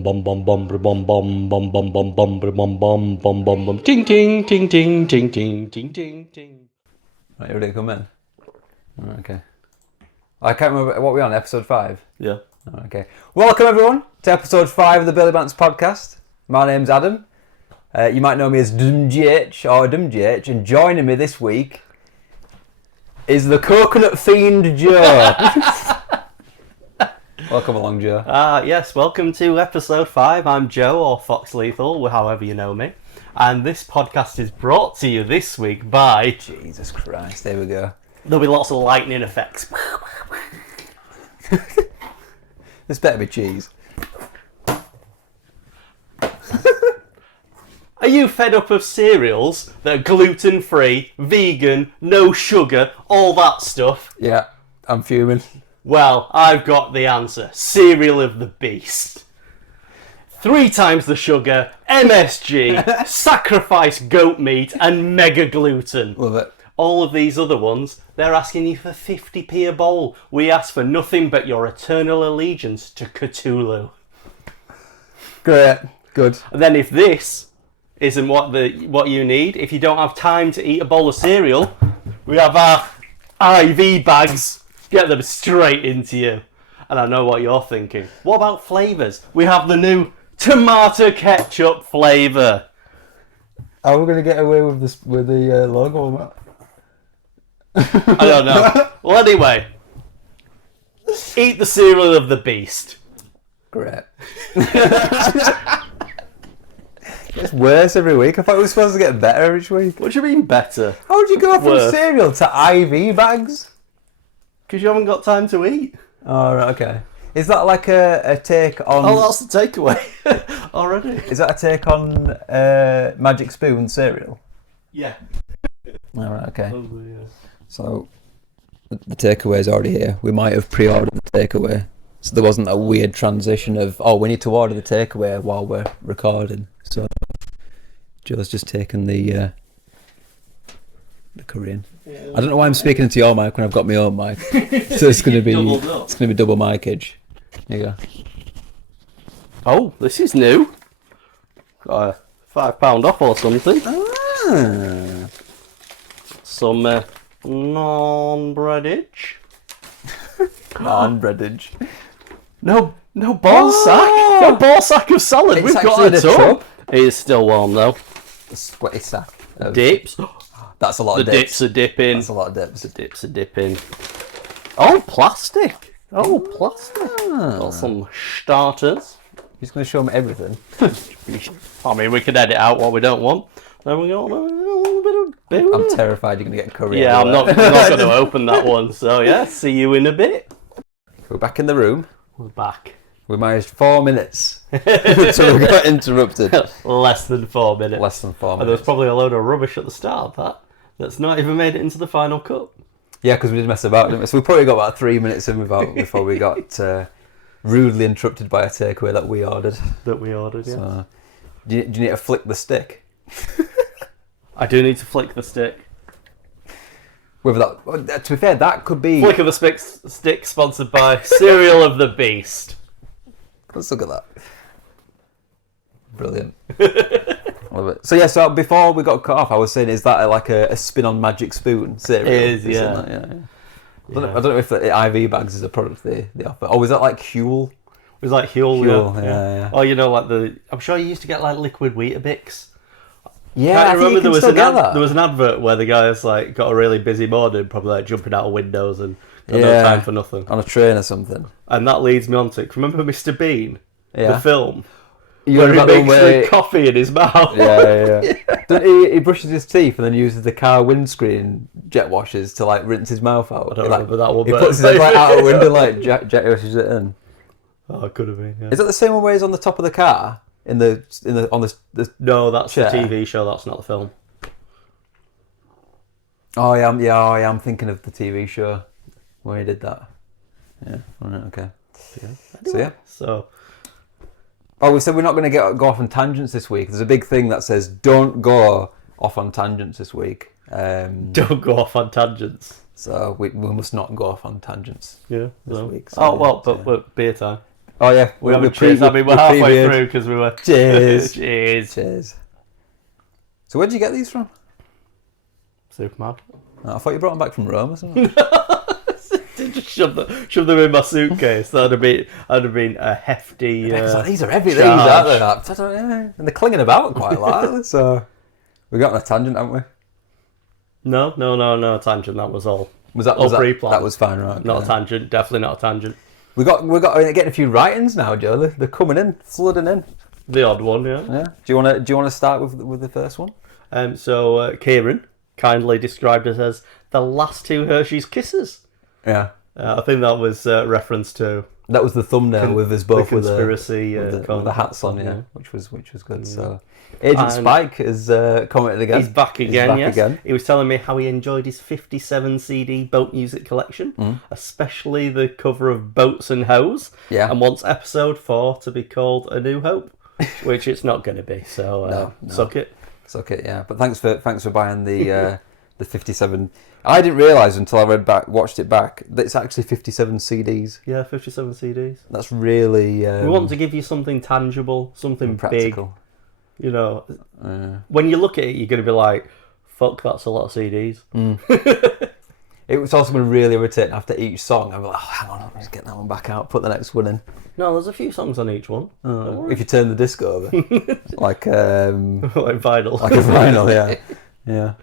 Bum bum bum bum bum bum bum bum bum bum bum bum bum bum ting ting ting ting ting ting ting ting ting. Right, you ready to come in? Okay. I can't remember what we're on, episode 5? Yeah. Okay. Welcome everyone to episode 5 of the Billy Bants podcast. My name's Adam. You might know me as DumGH or DumGH, and joining me this week is the coconut fiend Joe. Welcome along, Joe. Yes, welcome to episode 5. I'm Joe, or Fox Lethal, however you know me. And this podcast is brought to you this week by... Jesus Christ, there we go. There'll be lots of lightning effects. This better be cheese. Are you fed up of cereals that are gluten-free, vegan, no sugar, all that stuff? Yeah, I'm fuming. Well, I've got the answer. Cereal of the beast. 3 times the sugar, MSG, sacrifice goat meat, and mega gluten. Love it. All of these other ones, they're asking you for 50p a bowl. We ask for nothing but your eternal allegiance to Cthulhu. Great. Good. And then if this isn't what you need, if you don't have time to eat a bowl of cereal, we have our IV bags. Get them straight into you. And I know what you're thinking. What about flavours? We have the new tomato ketchup flavour. Are we going to get away with this with the logo or not? I don't know. Well, anyway, eat the cereal of the beast. Great. It's worse every week. I thought we were supposed to get better each week. What do you mean better? How would you go from Worse. cereal to IV bags? Because you haven't got time to eat. Oh, right, okay. Is that like a take on... Oh, that's the takeaway already. Is that a take on Magic Spoon cereal? Yeah. All right, okay. Probably, yeah. So, the takeaway is already here. We might have pre-ordered the takeaway. So there wasn't a weird transition of, oh, we need to order the takeaway while we're recording. So, Joe's just taken the Korean. Yeah. I don't know why I'm speaking into your mic when I've got my own mic. So it's gonna be double micage. There you go. Oh, this is new. Got a £5 off or something. Ah. Some non-breadage. Non-breadage. No ball sack. No ball sack of salad. It's We've got actually a the tub. tub. It is still warm though. A sweaty sack. of- Dips. That's a lot The of dips. dips are dipping. That's a lot of dips. The dips are dipping. Oh, plastic. Oh, plastic. Ah. Got some starters. He's going to show me everything. I mean, we could edit out what we don't want. Then we got a little bit of... I'm terrified you're going to get Korean. Yeah, I'm not going to open that one. So yeah, see you in a bit. We're back in the room. We're back. We managed 4 minutes. So we got interrupted. Less than 4 minutes. Less than 4 And there was minutes. probably a load of rubbish at the start of that. That's not even made it into the final cut. Yeah, because we did mess about, didn't we? So we probably got about 3 minutes in before we got rudely interrupted by a takeaway that we ordered. That we ordered, yeah. So, do you need to flick the stick? I do need to flick the stick. Whether that, to be fair, that could be... Flick of the stick sponsored by Cereal of the Beast. Let's look at that. Brilliant. Love it. So yeah, so before we got cut off, I was saying, is that like a spin on Magic Spoon cereal? It is, Isn't yeah. that? Yeah. I don't know if the IV bags is a product they offer. Oh, was that like Huel? It was like Huel, Huel, yeah. Oh, you know, like I'm sure you used to get like liquid Weetabix. Yeah, I I remember there was that. an advert where the guy's like got a really busy morning, probably like jumping out of windows and got no time for nothing. On a train or something. And that leads me on to, remember Mr. Bean, Yeah. the film, You where he remember makes the coffee in his mouth. Yeah. Don't he brushes his teeth and then uses the car windscreen jet washers to like rinse his mouth out. I don't remember that one. He but puts his head right out the window like jet washes it in. Oh, it could have been. Yeah. Is that the same one where he's on the top of the car on the No, that's chair? the TV show. That's not the film. Oh yeah, I am thinking of the TV show where he did that. Yeah. Right, okay. Yeah. So oh, we said we're not going to go off on tangents this week. There's a big thing that says don't go off on tangents this week. Don't go off on tangents. So we must not go off on tangents Yeah. this No. week. So, Oh well, yeah. but beer time. Oh yeah, We haven't cheers. I mean, we're halfway through because we were. Cheers. Cheers. Cheers. So where did you get these from? Supermarket. Oh, I thought you brought them back from Rome or something. Just shove them in my suitcase. I'd have been a hefty. These are heavy. charge. These aren't they? And they're clinging about quite a lot. So we got on a tangent, haven't we? No. Tangent. That was all. Was that pre-planned? That was fine, right? Not a tangent. Definitely not a tangent. We got getting a few write-ins now, Joe. They're coming in, flooding in. The odd one, yeah. Yeah. Do you want to start with the first one? So Kieran kindly described it as the last two Hershey's kisses. Yeah. I think that was reference to. That was the thumbnail with us both with the hats on, yeah, which was good. So, Agent Spike has commented again. He's back again. He was telling me how he enjoyed his 57 CD boat music collection, especially the cover of Boats and Hoes. Yeah. And wants episode 4 to be called A New Hope, which it's not going to be. So no. Suck it. Suck it. Yeah. But thanks for buying the 57. I didn't realise until I watched it back, that it's actually 57 CDs. Yeah, 57 CDs. That's really... we want to give you something tangible, something practical. Big. You know, when you look at it, you're going to be like, fuck, that's a lot of CDs. It was also going to really irritate after each song. I'd be like, oh, hang on, let's get that one back out, put the next one in. No, there's a few songs on each one. If you turn the disc over. like vinyl. Like a vinyl, yeah. Yeah.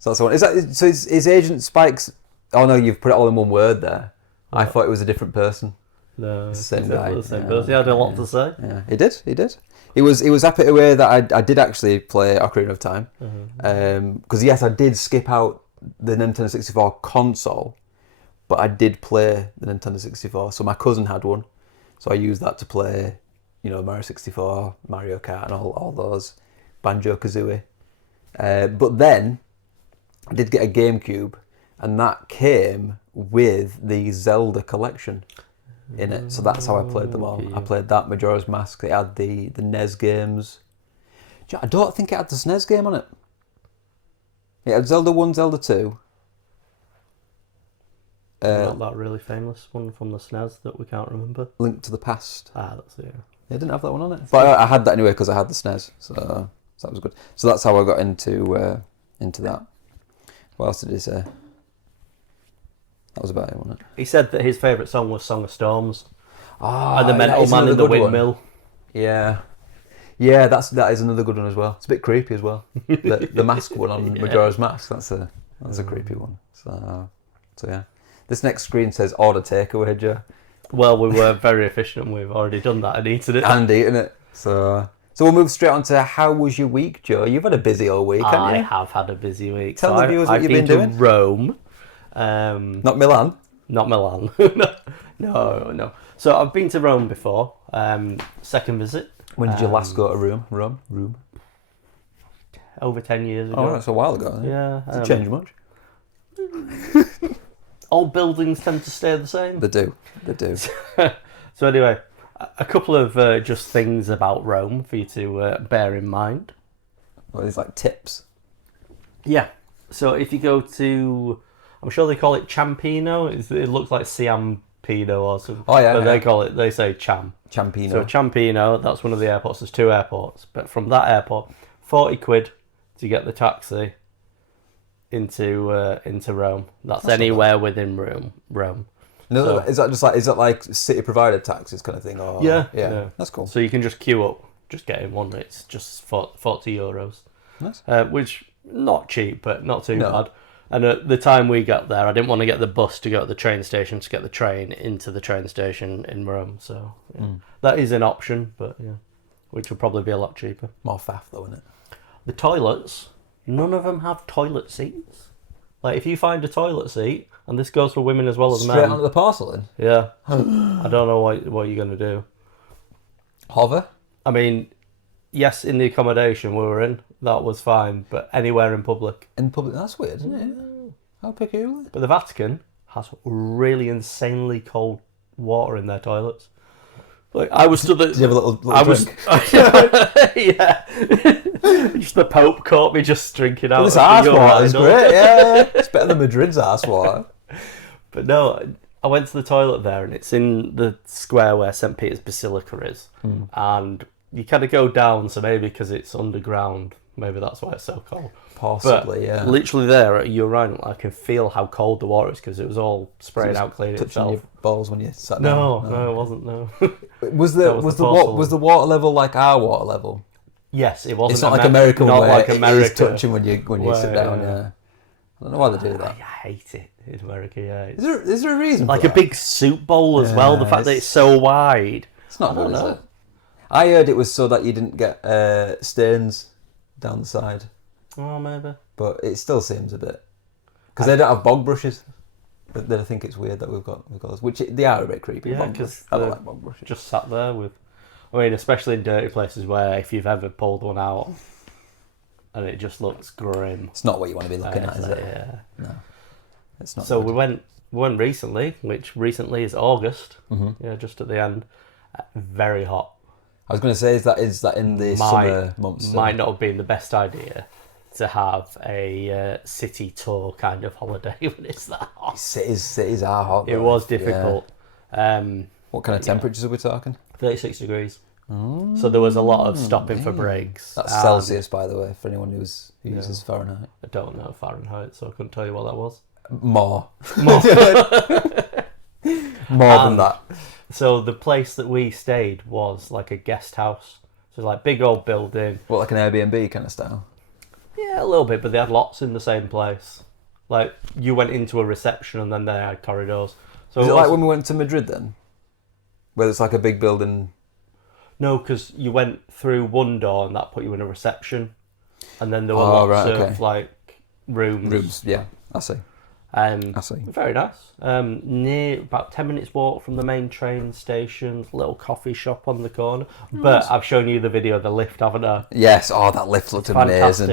So that's the one. Is Agent Spike's... Oh no, you've put it all in one word there. What? I thought it was a different person. No, it's the same guy. The same person. He had a lot to say. Yeah, he did. He was happy to hear that I did actually play Ocarina of Time. Because yes, I did skip out the Nintendo 64 console, but I did play the Nintendo 64. So my cousin had one, so I used that to play, Mario 64, Mario Kart, and all those, Banjo-Kazooie. But then I did get a GameCube, and that came with the Zelda collection in it. So that's how I played them all. I played that, Majora's Mask. It had the NES games. I don't think it had the SNES game on it. It had Zelda 1, Zelda 2. Not that really famous one from the SNES that we can't remember. Link to the Past. That's it. Yeah, I didn't have that one on it. But I had that anyway because I had the SNES. So that was good. So that's how I got into that. What else did he say? That was about it, wasn't it? He said that his favourite song was Song of Storms. And the Mental Man in the Windmill. One. Yeah. Yeah, that is another good one as well. It's a bit creepy as well. The mask one on Majora's Mask, that's a creepy one. So yeah. This next screen says order takeaway, Joe. Well, we were very efficient. We've already done that and eaten it. And eaten it. So we'll move straight on to how was your week, Joe? You've had a busy old week, haven't you? I have had a busy week. Tell the viewers what you've been doing. Rome. Not Milan? Not Milan. No. So I've been to Rome before. Second visit. When did you last go to Rome? Over 10 years ago. Oh, that's a while ago. Yeah. Does it change much? Old buildings tend to stay the same. They do. So anyway, a couple of just things about Rome for you to bear in mind. Well, these like tips. Yeah. So if you go to, I'm sure they call it Ciampino. It looks like Ciampino or something. Oh yeah. But they say Ciampino. So Ciampino, that's one of the airports. There's 2 airports, but from that airport, 40 quid to get the taxi into Rome. That's anywhere within Rome. No, is that like city provided taxis kind of thing? Or yeah, that's cool. So you can just queue up, just get in one. It's just 40 euros. Nice. Which not cheap, but not too bad. And at the time we got there, I didn't want to get the bus to go to the train station to get the train into the train station in Rome. So that is an option, but which will probably be a lot cheaper. More faff though, isn't it? The toilets, none of them have toilet seats. Like if you find a toilet seat, and this goes for women as well as men. Straight onto the porcelain? Yeah. I don't know what you're going to do. Hover? I mean, yes, in the accommodation we were in, that was fine, but anywhere in public. In public? That's weird, isn't it? How peculiar. But the Vatican has really insanely cold water in their toilets. Like I was stood at... Did you have a little drink? Yeah. Just the Pope caught me just drinking out. Well, this arse water is great, yeah. It's better than Madrid's arse water. But no, I went to the toilet there, and it's in the square where St. Peter's Basilica is. And you kind of go down, so maybe because it's underground, maybe that's why it's so cold. Possibly, but yeah. Literally there at your urinal, I can feel how cold the water is because it was all sprayed out, cleaning touching itself. your balls when you sat No, down? no, it wasn't. No. Was the water level like our water level? Yes, it wasn't. It's not like America not where like America. it is touching when you sit down. Yeah. I don't know why they do that. I hate it in America. Yeah, Is there a reason? like for a big soup bowl as well. The fact that it's so wide. It's not good, is know. it? I heard it was so that you didn't get stains down the side. Oh, maybe. But it still seems a bit because they don't have bog brushes. But then I think it's weird that we've got those, which they are a bit creepy. Yeah, because I don't like bog brushes. Just sat there with. I mean, especially in dirty places where if you've ever pulled one out and it just looks grim. It's not what you want to be looking at, is it? Yeah. No, it's not. So good. we went recently, which recently is August. Yeah, just at the end. Very hot. I was going to say, is that in the summer months? Might not have been the best idea to have a city tour kind of holiday when it's that hot. Cities are hot. It was difficult. Yeah. What kind of temperatures are we talking? 36 degrees. So there was a lot of stopping for breaks. That's Celsius, by the way, for anyone who uses Fahrenheit. I don't know Fahrenheit, so I couldn't tell you what that was. More than that. So the place that we stayed was like a guest house. So like big old building. What, like an Airbnb kind of style? Yeah, a little bit, but they had lots in the same place. Like you went into a reception and then they had corridors. So Is it like when we went to Madrid then? Where it's like a big building? No, because you went through one door and that put you in a reception. And then there were lots of like rooms. Yeah, I see. I see. Very nice. Near about 10 minutes walk from the main train station, little coffee shop on the corner. But I've shown you the video of the lift, haven't I? Yes. Oh, that lift looked amazing.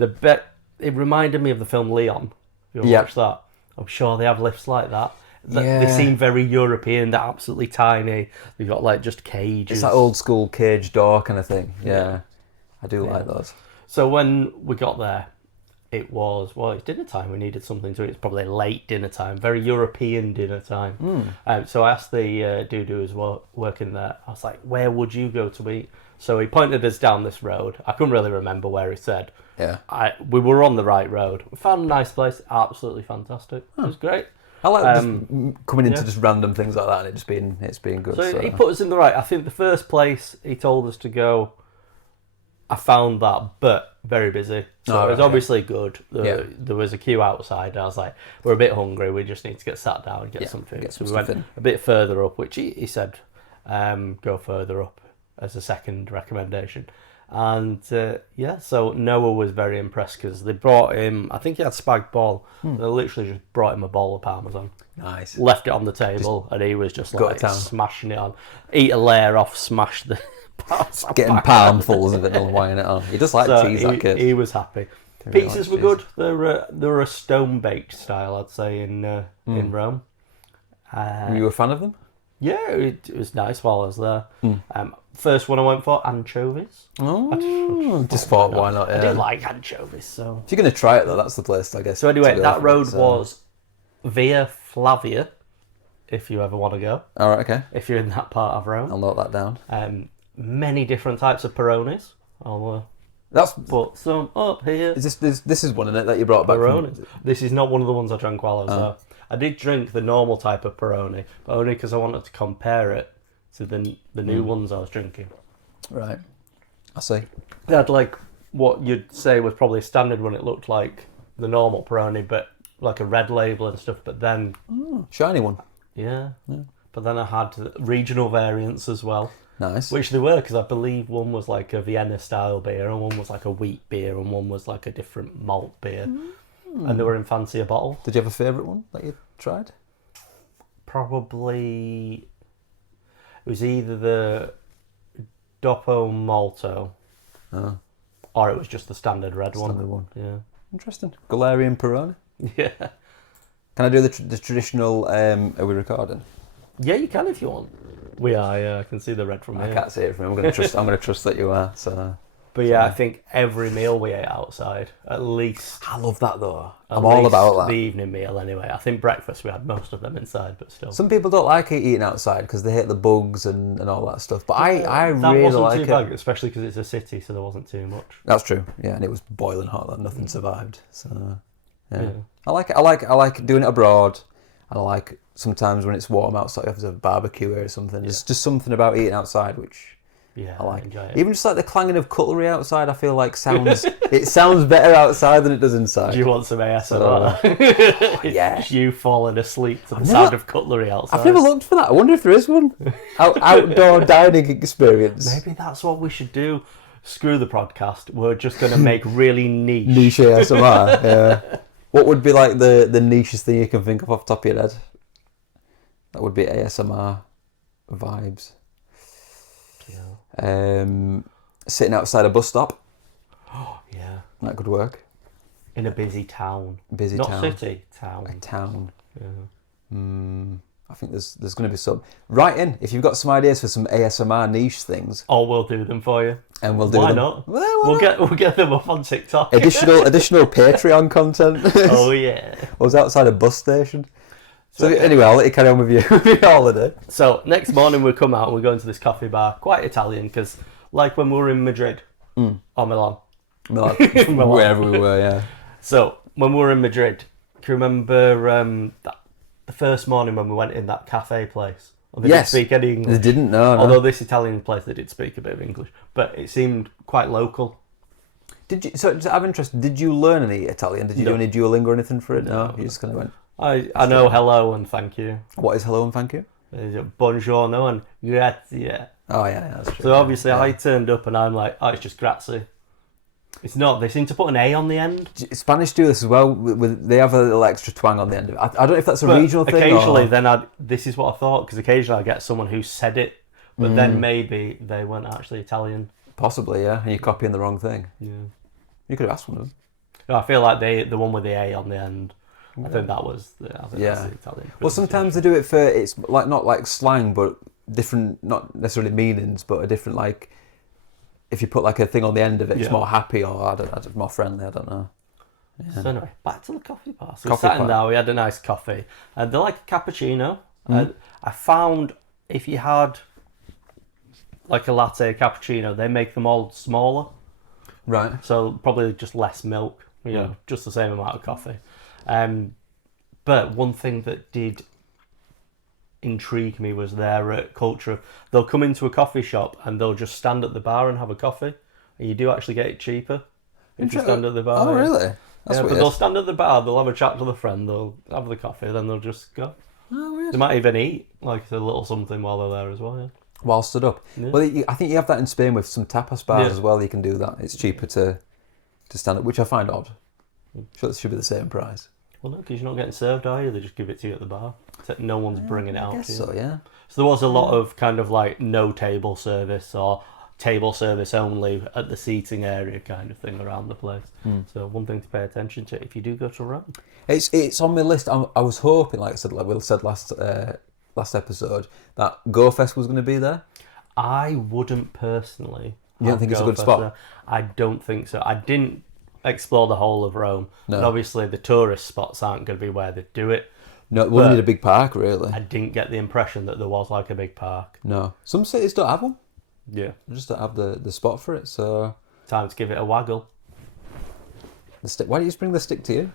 Fantastic. It reminded me of the film Leon. You ever watched that? I'm sure they have lifts like that. They seem very European. They're absolutely tiny. They've got like just cages. It's that old school cage door kind of thing. Yeah. I do like those. So when we got there, it's dinner time. We needed something to eat. It's probably late dinner time, very European dinner time. So I asked the dude who was working there, I was like, where would you go to eat? So he pointed us down this road. I couldn't really remember where he said. Yeah. We were on the right road. We found a nice place, absolutely fantastic. It was great. I like just coming into just random things like that and it's been good. So he put us in the right. I think the first place he told us to go, I found that, but very busy. So it was obviously good. There was a queue outside. I was like, we're a bit hungry. We just need to get sat down and get some food. So we went a bit further up, which he said, go further up as a second recommendation. And so Noah was very impressed because they brought him, I think he had spag bol. They literally just brought him a bowl of Parmesan. Nice. Left it on the table and he was just like smashing it on. Eat a layer off, smash the Parmesan. Getting palmfuls of it and weighing it on. He does like cheese, that kid. He was happy. Pizzas were good. They're a stone baked style, I'd say, in Rome. Were you a fan of them? Yeah, it was nice while I was there. First one I went for, anchovies. Oh, just thought, why not? Yeah. I do like anchovies, so... If you're going to try it, though, that's the place, I guess. So anyway, that road was Via Flavia, if you ever want to go. All right, okay. If you're in that part of Rome. I'll note that down. Many different types of Peronis. I'll put some up here. Is this is one in it that you brought back? Peronis. This is not one of the ones I drank while I was there. I did drink the normal type of Peroni, but only because I wanted to compare it to the new ones I was drinking. Right. I see. They had like what you'd say was probably a standard one. It looked like the normal Peroni, but like a red label and stuff. But then... shiny one. Yeah. But then I had regional variants as well. Nice. Which they were, because I believe one was like a Vienna style beer and one was like a wheat beer and one was like a different malt beer. And they were in fancier bottles. Did you have a favourite one that you tried? Probably... It was either the Dopo Malto or it was just the standard red one. Standard one. Yeah. Interesting. Galarian Peroni. Yeah. Can I do the traditional, are we recording? Yeah, you can if you want. We are, yeah. I can see the red from here. I can't see it from here. I'm going to trust that you are. So But yeah, I think every meal we ate outside, at least. I love that though. At I'm all least about that. the evening meal anyway. I think breakfast we had most of them inside, but still. Some people don't like eating outside because they hate the bugs and all that stuff. But I that really wasn't like too it. bad, especially because it's a city, so there wasn't too much. That's true. Yeah, and it was boiling hot. And nothing survived. So yeah. Yeah. I like it. I like doing it abroad. And I like sometimes when it's warm outside, you have to have a barbecue or something. There's just something about eating outside which Yeah, I like. enjoy it. Even just like the clanging of cutlery outside, I feel like it sounds better outside than it does inside. Do you want some ASMR? Yeah. It's you falling asleep to the sound of cutlery outside. I've never looked for that. I wonder if there is one. Outdoor dining experience. Maybe that's what we should do. Screw the podcast. We're just going to make really Niche ASMR. Yeah. What would be like the nichest thing you can think of off the top of your head? That would be ASMR vibes. Yeah. Sitting outside a bus stop. Oh, yeah. That could work. In a busy town. Busy Not town. city, town. A town. Yeah. I think there's going to be some. Write in if you've got some ideas for some ASMR niche things, Or we'll do them for you. and we'll do Why them. not? Well, We'll get them up on TikTok. additional Patreon content. Oh yeah. I was outside a bus station. So anyway, I'll let you carry on with your holiday. So next morning we come out and we go into this coffee bar, quite Italian, because like when we were in Madrid or Milan. Milan. Wherever we were, yeah. So when we were in Madrid, can you remember the first morning when we went in that cafe place? Or they Yes. didn't speak any English. They didn't know. Although this Italian place, they did speak a bit of English, but it seemed quite local. Did you? So, just out of interest, did you learn any Italian? Did you do any Duolingo or anything for it? No, you just kind of went. I know hello and thank you. What is hello and thank you? Buongiorno and grazie. Oh yeah, that's true. So obviously Yeah. I turned up and I'm like, oh, it's just grazie. It's not. They seem to put an A on the end. Spanish do this as well. They have a little extra twang on the end of it. I don't know if that's a But regional thing. occasionally, Or... then this is what I thought, because occasionally I get someone who said it, but then maybe they weren't actually Italian. Possibly, yeah. And you're copying the wrong thing. Yeah. You could have asked one of them. No, I feel like the one with the A on the end. I think that was that's the Italian. Well, sometimes they do it for it's like not like slang, but different, not necessarily meanings, but a different like. If you put like a thing on the end of it, it's more happy or I don't, more friendly. I don't know. Yeah. So anyway, back to the coffee bar. So we Coffee sat in bar. there, we had a nice coffee. They're like a cappuccino. I found if you had like a latte cappuccino, they make them all smaller. Right. So probably just less milk, just the same amount of coffee. But one thing that did intrigue me was their culture of they'll come into a coffee shop and they'll just stand at the bar and have a coffee. And you do actually get it cheaper if you stand at the bar. Oh, really? That's But weird. they'll stand at the bar, they'll have a chat to the friend, they'll have the coffee, then they'll just go. Oh, weird. They might even eat like a little something while they're there as well. Yeah. While stood up. Yeah. Well, I think you have that in Spain with some tapas bars Yeah. as well. You can do that. It's cheaper to stand up, which I find odd. Sure, it should be the same price. Well, no, because you're not getting served, are you? They just give it to you at the bar. Except no one's bringing it out I guess to you. so, yeah. So there was a lot of kind of like no table service or table service only at the seating area kind of thing around the place. So one thing to pay attention to if you do go to Rome. It's on my list. I was hoping, like I said, like Will said last episode, that GoFest was going to be there. I wouldn't personally. You don't think it's a good go spot? there. I don't think so. I didn't explore the whole of Rome. No. And obviously the tourist spots aren't going to be where they do it. No, it wouldn't But need a big park, really. I didn't get the impression that there was like a big park. No. Some cities don't have one. Yeah. They just don't have the spot for it, so... Time to give it a waggle. The stick. Why don't you just bring the stick to you?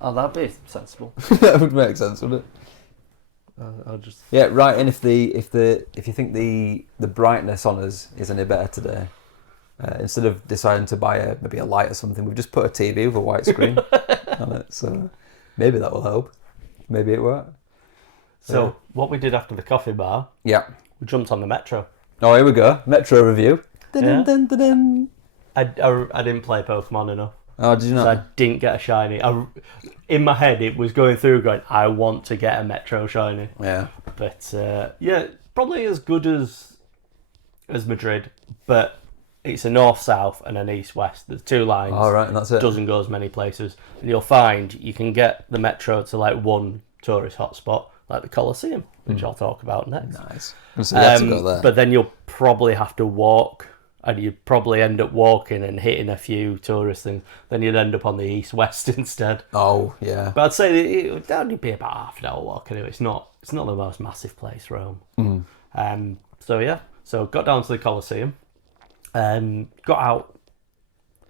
Oh, that'd be sensible. That would make sense, wouldn't it? I'll just... Yeah, right. And if you think the brightness on us is any better today, instead of deciding to buy maybe a light or something, we've just put a TV with a white screen on it. So maybe that will help. Maybe it won't. So what we did after the coffee bar, Yeah. we jumped on the metro. Oh, here we go. Metro review. Yeah. Dun, dun, dun. I didn't play Pokemon enough. Oh, did you So not? I didn't get a shiny. In my head, it was going through going, I want to get a Metro shiny. Yeah. But yeah, probably as good as Madrid, but it's a north-south and an east-west. There's two lines. All right, and that's it. Doesn't go as many places. And you'll find you can get the Metro to like one tourist hotspot, like the Colosseum, which I'll talk about next. Nice. So you have to go there. But then you'll probably have to walk and you'd probably end up walking and hitting a few tourist things. Then you'd end up on the east-west instead. Oh, yeah. But I'd say it would only be about half an hour walk anyway. It's not the most massive place, Rome. So got down to the Colosseum, got out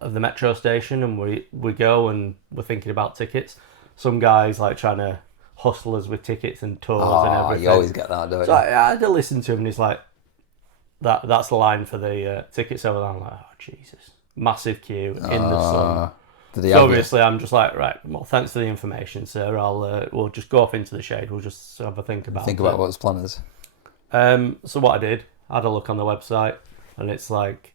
of the metro station, and we go and we're thinking about tickets. Some guys like trying to hustle us with tickets and tours and everything. You always get that, don't you? So I had to listen to him, and he's like, that's the line for the tickets over there. I'm like, oh Jesus, massive queue in the sun. So obviously I'm just like, right, well, thanks for the information, sir. We'll just go off into the shade. We'll just have a think about what his plan is. So what I did, I had a look on the website, and it's like,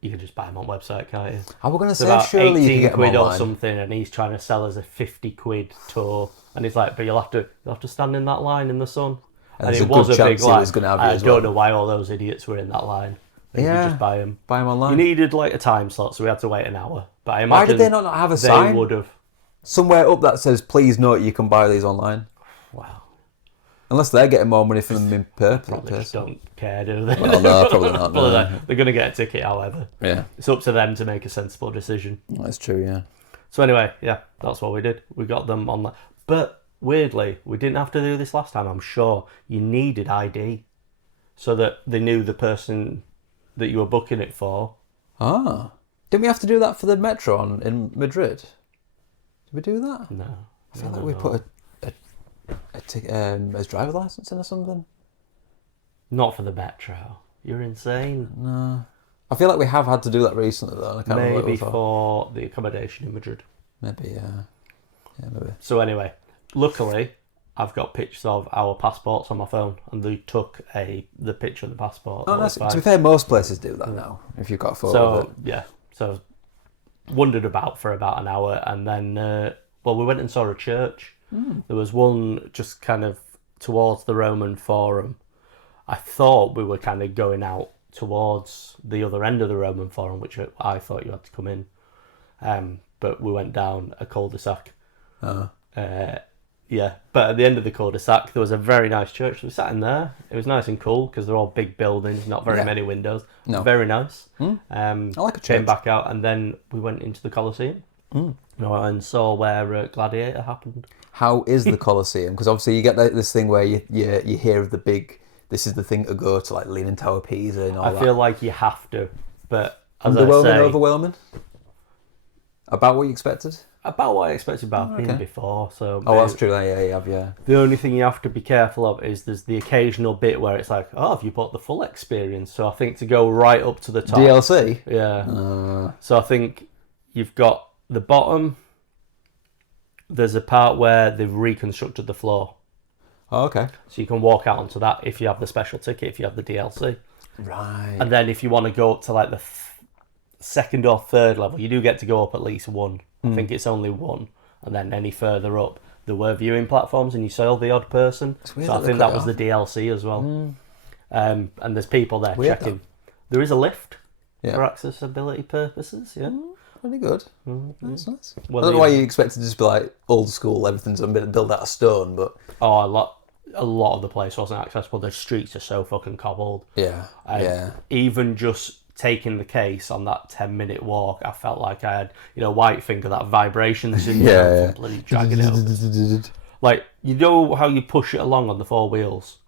you can just buy them on website, can't you? I was going to It's say, about surely you can 18 get them quid or online. something, and he's trying to sell us a 50 quid tour, and he's like, but you'll have to stand in that line in the sun. And there's it a was good a big chance he line. was gonna have you I as don't well. know why all those idiots were in that line. You could just buy them. Buy them You online. needed like a time slot, so we had to wait an hour. But I Why imagine did they not have a they sign would have. somewhere up that says, please note you can buy these online? Wow. Unless they're getting more money from them in Probably just person. don't care, do they? Well, no, probably not. Probably No. They're going to get a ticket, however. Yeah, It's up to them to make a sensible decision. that's true, yeah. So anyway, yeah, that's what we did. We got them on that. But weirdly, we didn't have to do this last time, I'm sure. You needed ID so that they knew the person that you were booking it for. Ah. Didn't we have to do that for the metro in Madrid? Did we do that? No. I feel like we put a ticket, as driver license in or something. Not for the metro. You're insane. No. I feel like we have had to do that recently though. And I can't remember what it Maybe was for the accommodation in Madrid. Maybe, yeah. Yeah, maybe. So anyway, luckily, I've got pictures of our passports on my phone, and they took the picture of the passport. Oh, That was nice. To fine. be fair, most places do that now. If you've got a photo of it. So wandered about for about an hour, and then we went and saw a church. There was one just kind of towards the Roman Forum. I thought we were kind of going out towards the other end of the Roman Forum, which I thought you had to come in. But we went down a cul-de-sac. But at the end of the cul-de-sac, there was a very nice church. We sat in there. It was nice and cool because they're all big buildings, not very many windows. No. Very nice. I like a church. Came back out, and then we went into the Colosseum. And saw where Gladiator happened. How is the Colosseum? Because obviously you get this thing where you hear of the big, this is the thing to go to, like Leaning Tower of Pisa and all that. I feel like you have to, but as I Underwhelming, say, overwhelming? About what you expected? about what I expected about being before. So That's true. Yeah, you have, yeah. the only thing you have to be careful of is there's the occasional bit where it's like, oh, have you bought the full experience? So I think to go right up to the top. DLC? Yeah. So I think you've got the bottom. There's a part where they've reconstructed the floor. Oh, okay. So you can walk out onto that if you have the special ticket, if you have the DLC. Right. And then if you want to go up to like the second or third level, you do get to go up at least one. I think it's only one. And then any further up, there were viewing platforms and you saw the odd person. So I think that was the DLC as well. And there's people there checking. There is a lift for accessibility purposes, Pretty good. That's nice. Well, I don't know why you expect it to just be like old school, everything's built out of stone, but... Oh, a lot of the place wasn't accessible. The streets are so fucking cobbled. Yeah. Even just taking the case on that 10-minute walk, I felt like I had, white finger, that vibration syndrome, bloody dragging it up. Like, you know how you push it along on the four wheels?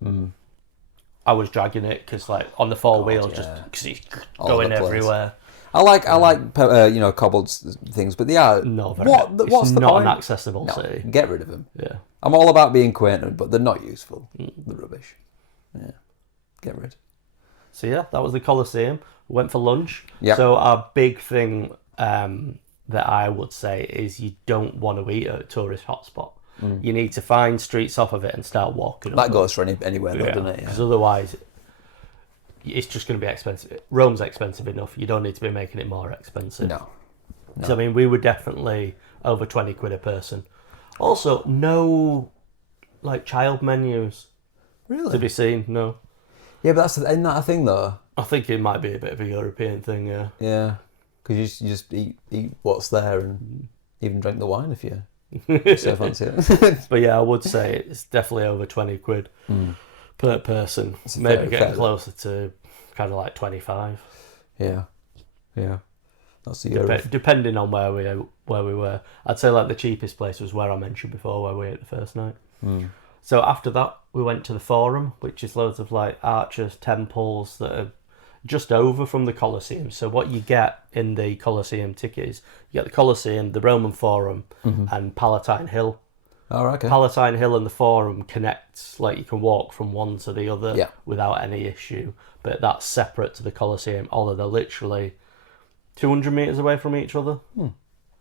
I was dragging it because, like, on the four wheels, just because it's going everywhere. I like cobbled things, but they are No, very. What's the not point? an accessible city. Get rid of them. Yeah. I'm all about being quaint, but they're not useful. They're rubbish. Yeah, get rid. So yeah, that was the Colosseum. We went for lunch. Yep. So our big thing that I would say is you don't want to eat at a tourist hotspot. You need to find streets off of it and start walking. That goes for anywhere, though, doesn't it? Yeah. Because otherwise, it's just going to be expensive. Rome's expensive enough. You don't need to be making it more expensive. No. So, I mean, we were definitely over 20 quid a person. Also, no, like, child menus Really? to be seen, no. Yeah, but isn't that a thing, though? I think it might be a bit of a European thing, yeah. Yeah, because you just eat what's there and even drink the wine if you so fancy it. But yeah, I would say it's definitely over 20 quid per person. Maybe getting closer to kind of like 25. Yeah. That's the Euro. Depending on where we were. I'd say like the cheapest place was where I mentioned before, where we ate the first night. So after that, we went to the Forum, which is loads of like arches, temples that are just over from the Colosseum. So what you get in the Colosseum ticket is you get the Colosseum, the Roman Forum, and Palatine Hill. Oh, okay. Palatine Hill and the Forum connect, like you can walk from one to the other Yeah. without any issue. But that's separate to the Colosseum, although they're literally 200 metres away from each other.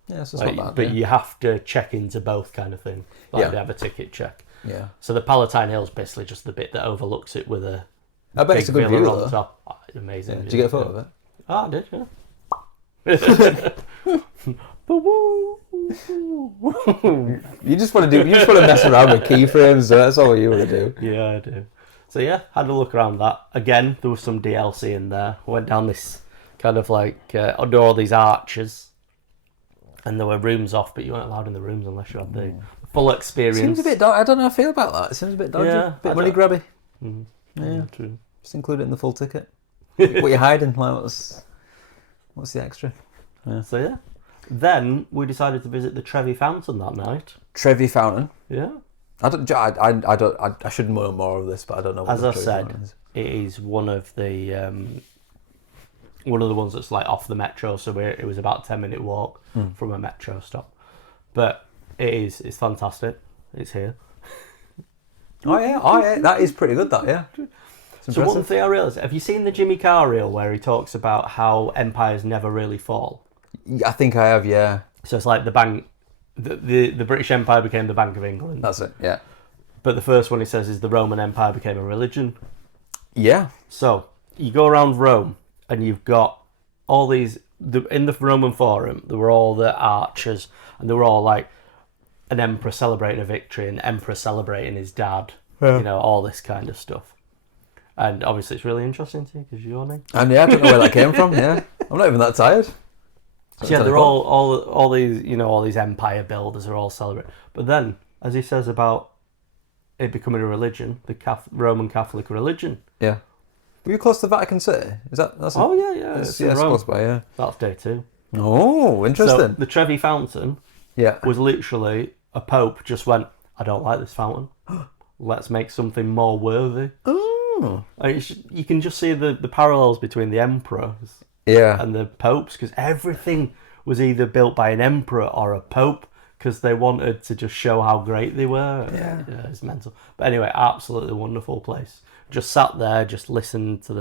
Yeah, so it's Like, not bad. but you have to check into both kind of thing. Like Yeah. they have a ticket check. Yeah. So the Palatine Hill's basically just the bit that overlooks it with a I bet big it's a good villa view, on though. top. Oh, it's amazing. Yeah. view. Did you get a photo of it? Oh, I did, yeah. You just want to mess around with keyframes, so that's all you want to do. Yeah, I do. So yeah, had a look around that. Again, there was some DLC in there. Went down this kind of like under all these arches, and there were rooms off, but you weren't allowed in the rooms unless you had the full experience. Seems a bit I don't know how I feel about that. It seems a bit dodgy. Yeah, bit I money grabby. Yeah, true. Just include it in the full ticket. What are you hiding? Like, what's the extra? So yeah, then we decided to visit the Trevi Fountain that night. Trevi Fountain. Yeah. I should know more of this, but I don't know what As the I Trevi said, Fountain is. it is one of the ones that's like off the metro, so it was about a 10-minute walk from a metro stop. But it's fantastic. It's here. Oh yeah, that is pretty good. That yeah. It's So one impressive. thing I realised, have you seen the Jimmy Carr reel where he talks about how empires never really fall? I think I have. Yeah, So it's like the bank, the British Empire became the Bank of England. that's it. Yeah. But the first one he says is the Roman Empire became a religion. Yeah. So you go around Rome and you've got all these, in the Roman Forum, there were all the archers and they were all like an emperor celebrating a victory, an emperor celebrating his dad, all this kind of stuff. And obviously it's really interesting to you because you're yawning. And yeah, I don't know where that came from. Yeah, I'm not even that tired. So yeah, they're all these, all these empire builders are all celebrating. But then, as he says about it becoming a religion, the Roman Catholic religion. Yeah. Were you close to the Vatican City? That's Yeah. it's in Rome. close by. Yeah. That's day 2. Oh, So interesting. the Trevi Fountain Yeah. was literally a pope just went, I don't like this fountain. Let's make something more worthy. Oh. You can just see the parallels between the emperors Yeah. and the popes, because everything was either built by an emperor or a pope, because they wanted to just show how great they were. Yeah. It's mental. But anyway, absolutely wonderful place. Just sat there, just listened to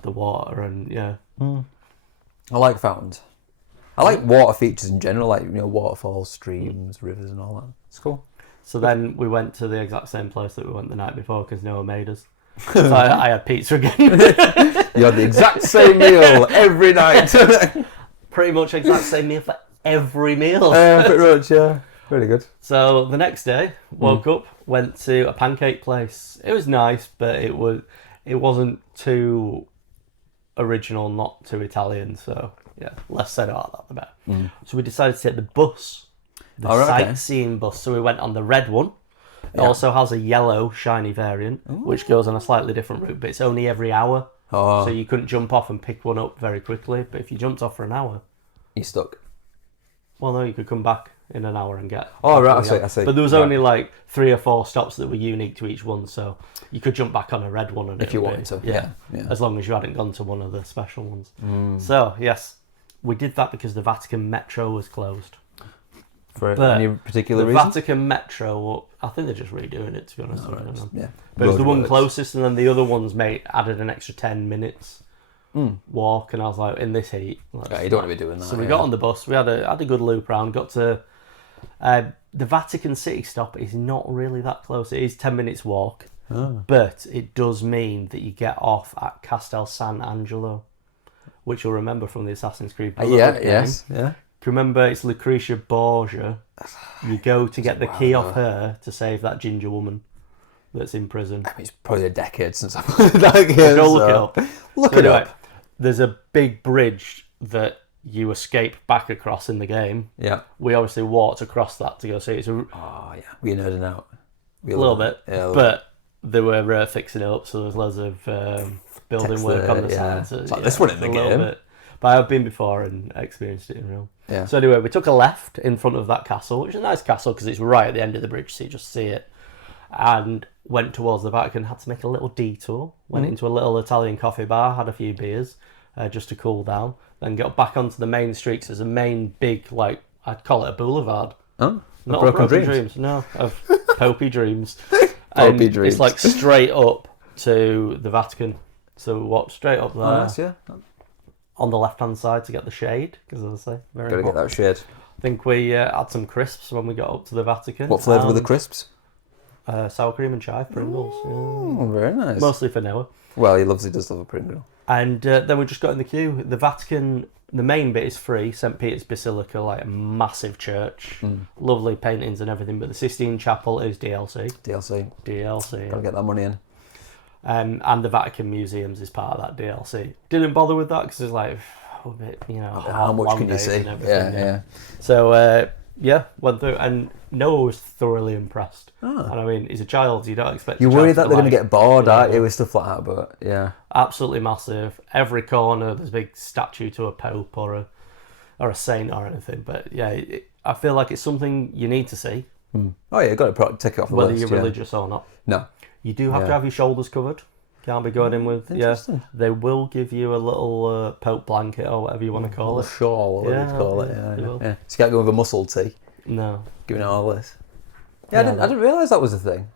the water, and yeah. I like fountains. I like water features in general, like waterfalls, streams, rivers, and all that. It's cool. So then we went to the exact same place that we went the night before because Noah made us. So I had pizza again. You had the exact same meal every night. Pretty much exact same meal for every meal. Pretty much, yeah. Really good. So the next day, woke up, went to a pancake place. It was nice, but it wasn't too original, not too Italian. So yeah, less said about that, the better. So we decided to take the bus, the sightseeing bus. So we went on the red one. It also has a yellow shiny variant, which goes on a slightly different route, but it's only every hour. Oh, So you couldn't jump off and pick one up very quickly. But if you jumped off for an hour, you're stuck. well, no, you could come back in an hour and get. Oh, back right, on the I see. But there was Right. only like 3 or 4 stops that were unique to each one, so you could jump back on a red one and If it you would wanted be- to, yeah. as long as you hadn't gone to one of the special ones. So yes, we did that because the Vatican Metro was closed. For But any particular the reason? Vatican Metro, I think they're just redoing it, to be honest. I don't know. Yeah. But it was the one Roadworks. closest, and then the other ones added an extra 10 minutes walk, and I was like, in this heat. Yeah, you don't want to be doing that. So we got on the bus, we had a good loop round, got to the Vatican City stop is not really that close. It is 10 minutes walk, but it does mean that you get off at Castel San Angelo, which you'll remember from the Assassin's Creed Brotherhood game. Yes, yeah. If you remember, it's Lucretia Borgia. You go to get the key off her to save that ginger woman that's in prison. I mean, it's probably a decade since I played that game. Go look it up. Look So it anyway, up. there's a big bridge that you escape back across in the game. Yeah. We obviously walked across that to go see it. It's a Oh, yeah. We're nerding out. little bit, Yeah, a little but they were fixing it up, so there's loads of building Text work there, on the yeah. side. So, It's like this one in the a little game. bit. But I've been before and experienced it in Rome. Yeah. So anyway, we took a left in front of that castle, which is a nice castle because it's right at the end of the bridge, so you just see it. And went towards the Vatican, had to make a little detour, went into a little Italian coffee bar, had a few beers just to cool down, then got back onto the main streets. There's a main big, like, I'd call it a boulevard. Oh, Not broken of broken dreams. no, of popey dreams. Popey dreams. It's like straight up to the Vatican. So we walked straight up there. Oh, nice, yeah. On the left-hand side to get the shade, because as I say, very Gotta get important. that shade. I think we had some crisps when we got up to the Vatican. What flavour were the crisps? Sour cream and chive Pringles. Oh, very nice. Mostly for Noah. Well, he does love a Pringle. And then we just got in the queue. The Vatican, the main bit is free. St. Peter's Basilica, like a massive church. Lovely paintings and everything. But the Sistine Chapel is DLC. DLC. Gotta get that money in. And the Vatican Museums is part of that DLC. Didn't bother with that because it's like a bit, how much can you see? Yeah. So, went through and Noah was thoroughly impressed. Oh. And I mean, he's a child, you don't expect. You're worried that they're going to get bored, yeah, aren't you, with stuff like that? But yeah, absolutely massive. Every corner there's a big statue to a pope or a saint or anything. But yeah, I feel like it's something you need to see. Oh yeah, you've got to tick it off the whether list. you're religious or not. No, you do have to have your shoulders covered. Can't be going in with they will give you a little pope blanket or whatever you want to call it. Shawl, whatever you call it. Yeah. So you can't go with a muscle tee. No, giving it all this. Yeah, I didn't realise that was a thing.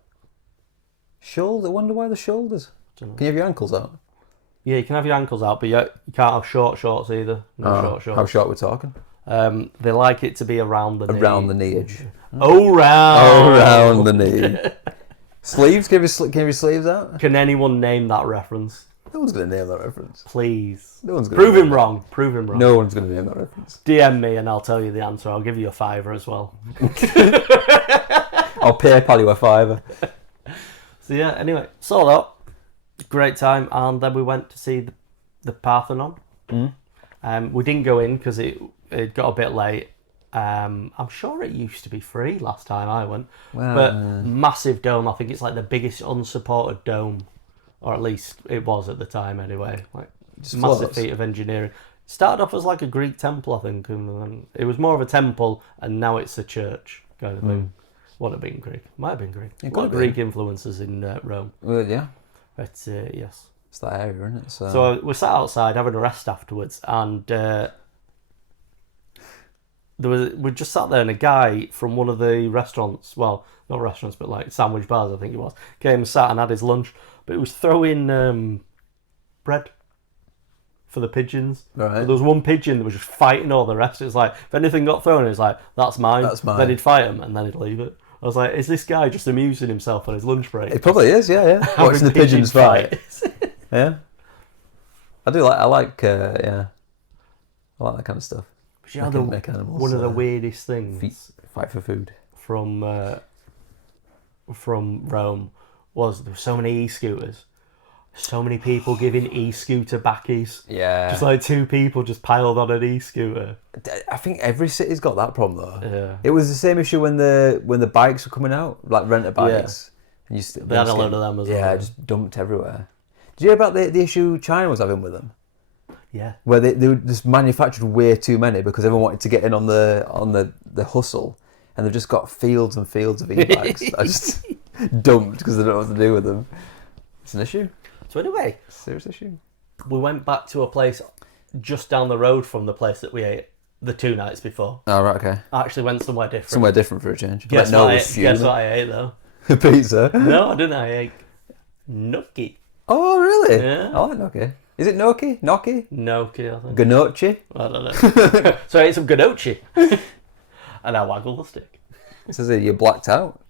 Shoulder. I wonder why the shoulders. Can you have your ankles out? Yeah, you can have your ankles out, but you can't have short shorts either. Short shorts. How short we're talking? They like it to be around the knee. Around the knee edge. Around the knee. Sleeves? Can you have your sleeves out? Can anyone name that reference? No one's going to name that reference. Please. No one's going Prove him wrong. Prove him wrong. No one's going to name that reference. DM me and I'll tell you the answer. I'll give you a £5 as well. I'll PayPal you a £5. So yeah, anyway, saw that. Great time. And then we went to see the Parthenon. We didn't go in because it got a bit late. I'm sure it used to be free last time I went. But massive dome. I think it's like the biggest unsupported dome. Or at least it was at the time anyway. Like just massive feat of engineering. Started off as like a Greek temple, I think. And then it was more of a temple and now it's a church kind of thing. Would have been Greek. Might have been Greek. A lot of Greek influences in Rome. Well, yeah. But yes. It's that area, isn't it? So we sat outside having a rest afterwards and we just sat there and a guy from one of the restaurants, well, not restaurants, but like sandwich bars, I think it was, came and sat and had his lunch. But he was throwing bread for the pigeons. Right. But there was one pigeon that was just fighting all the rest. It was like, if anything got thrown, it was like, that's mine. Then he'd fight him and then he'd leave it. I was like, is this guy just amusing himself on his lunch break? It probably is, yeah. Watching the pigeons fight. Yeah. I like that kind of stuff. But you know, one of the weirdest things fight for food from Rome was there were so many e-scooters, so many people giving e-scooter backies. Yeah, just like two people just piled on an e-scooter. I think every city's got that problem though. Yeah, it was the same issue when the bikes were coming out, like renter bikes. Yeah. And they had a load of them as well. Yeah, just dumped everywhere. Did you hear about the issue China was having with them? Yeah, where they just manufactured way too many because everyone wanted to get in on the hustle, and they've just got fields and fields of e-bikes that are just dumped because they don't know what to do with them. It's an issue. So anyway, serious issue. We went back to a place just down the road from the place that we ate the 2 nights before. Oh right, okay. I actually went somewhere different. Somewhere different for a change. Guess what I ate though? Pizza. No, I didn't. I ate gnocchi. Oh really? Yeah. I like gnocchi. Is it gnocchi? Gnocchi? Gnocchi, I think. Gnocchi? I don't know. So I ate some gnocchi. And I waggled the stick. It says here you blacked out.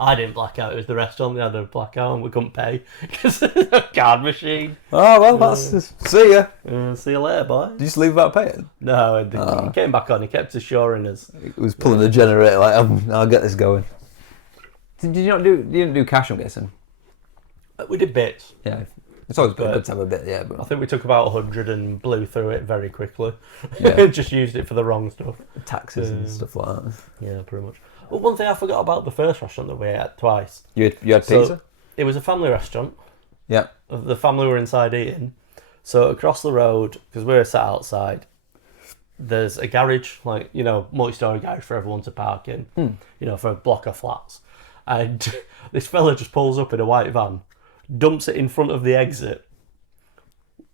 I didn't black out. It was the restaurant that had a blackout and we couldn't pay because of the card machine. Oh, well, that's... See ya. See you later, boy. Did you just leave without paying? No, he came back on. He kept assuring us. He was pulling the generator like, I'll get this going. You didn't do cash, I'm guessing? We did bits. Yeah. It's always good to have a bit, yeah. But I think we took about 100 and blew through it very quickly. Yeah. Just used it for the wrong stuff. Taxes and stuff like that. Yeah, pretty much. But one thing I forgot about the first restaurant that we ate at twice. You had pizza? It was a family restaurant. Yeah. The family were inside eating. So across the road, because we're sat outside, there's a garage, like, you know, multi-storey garage for everyone to park in, you know, for a block of flats. And this fella just pulls up in a white van, dumps it in front of the exit,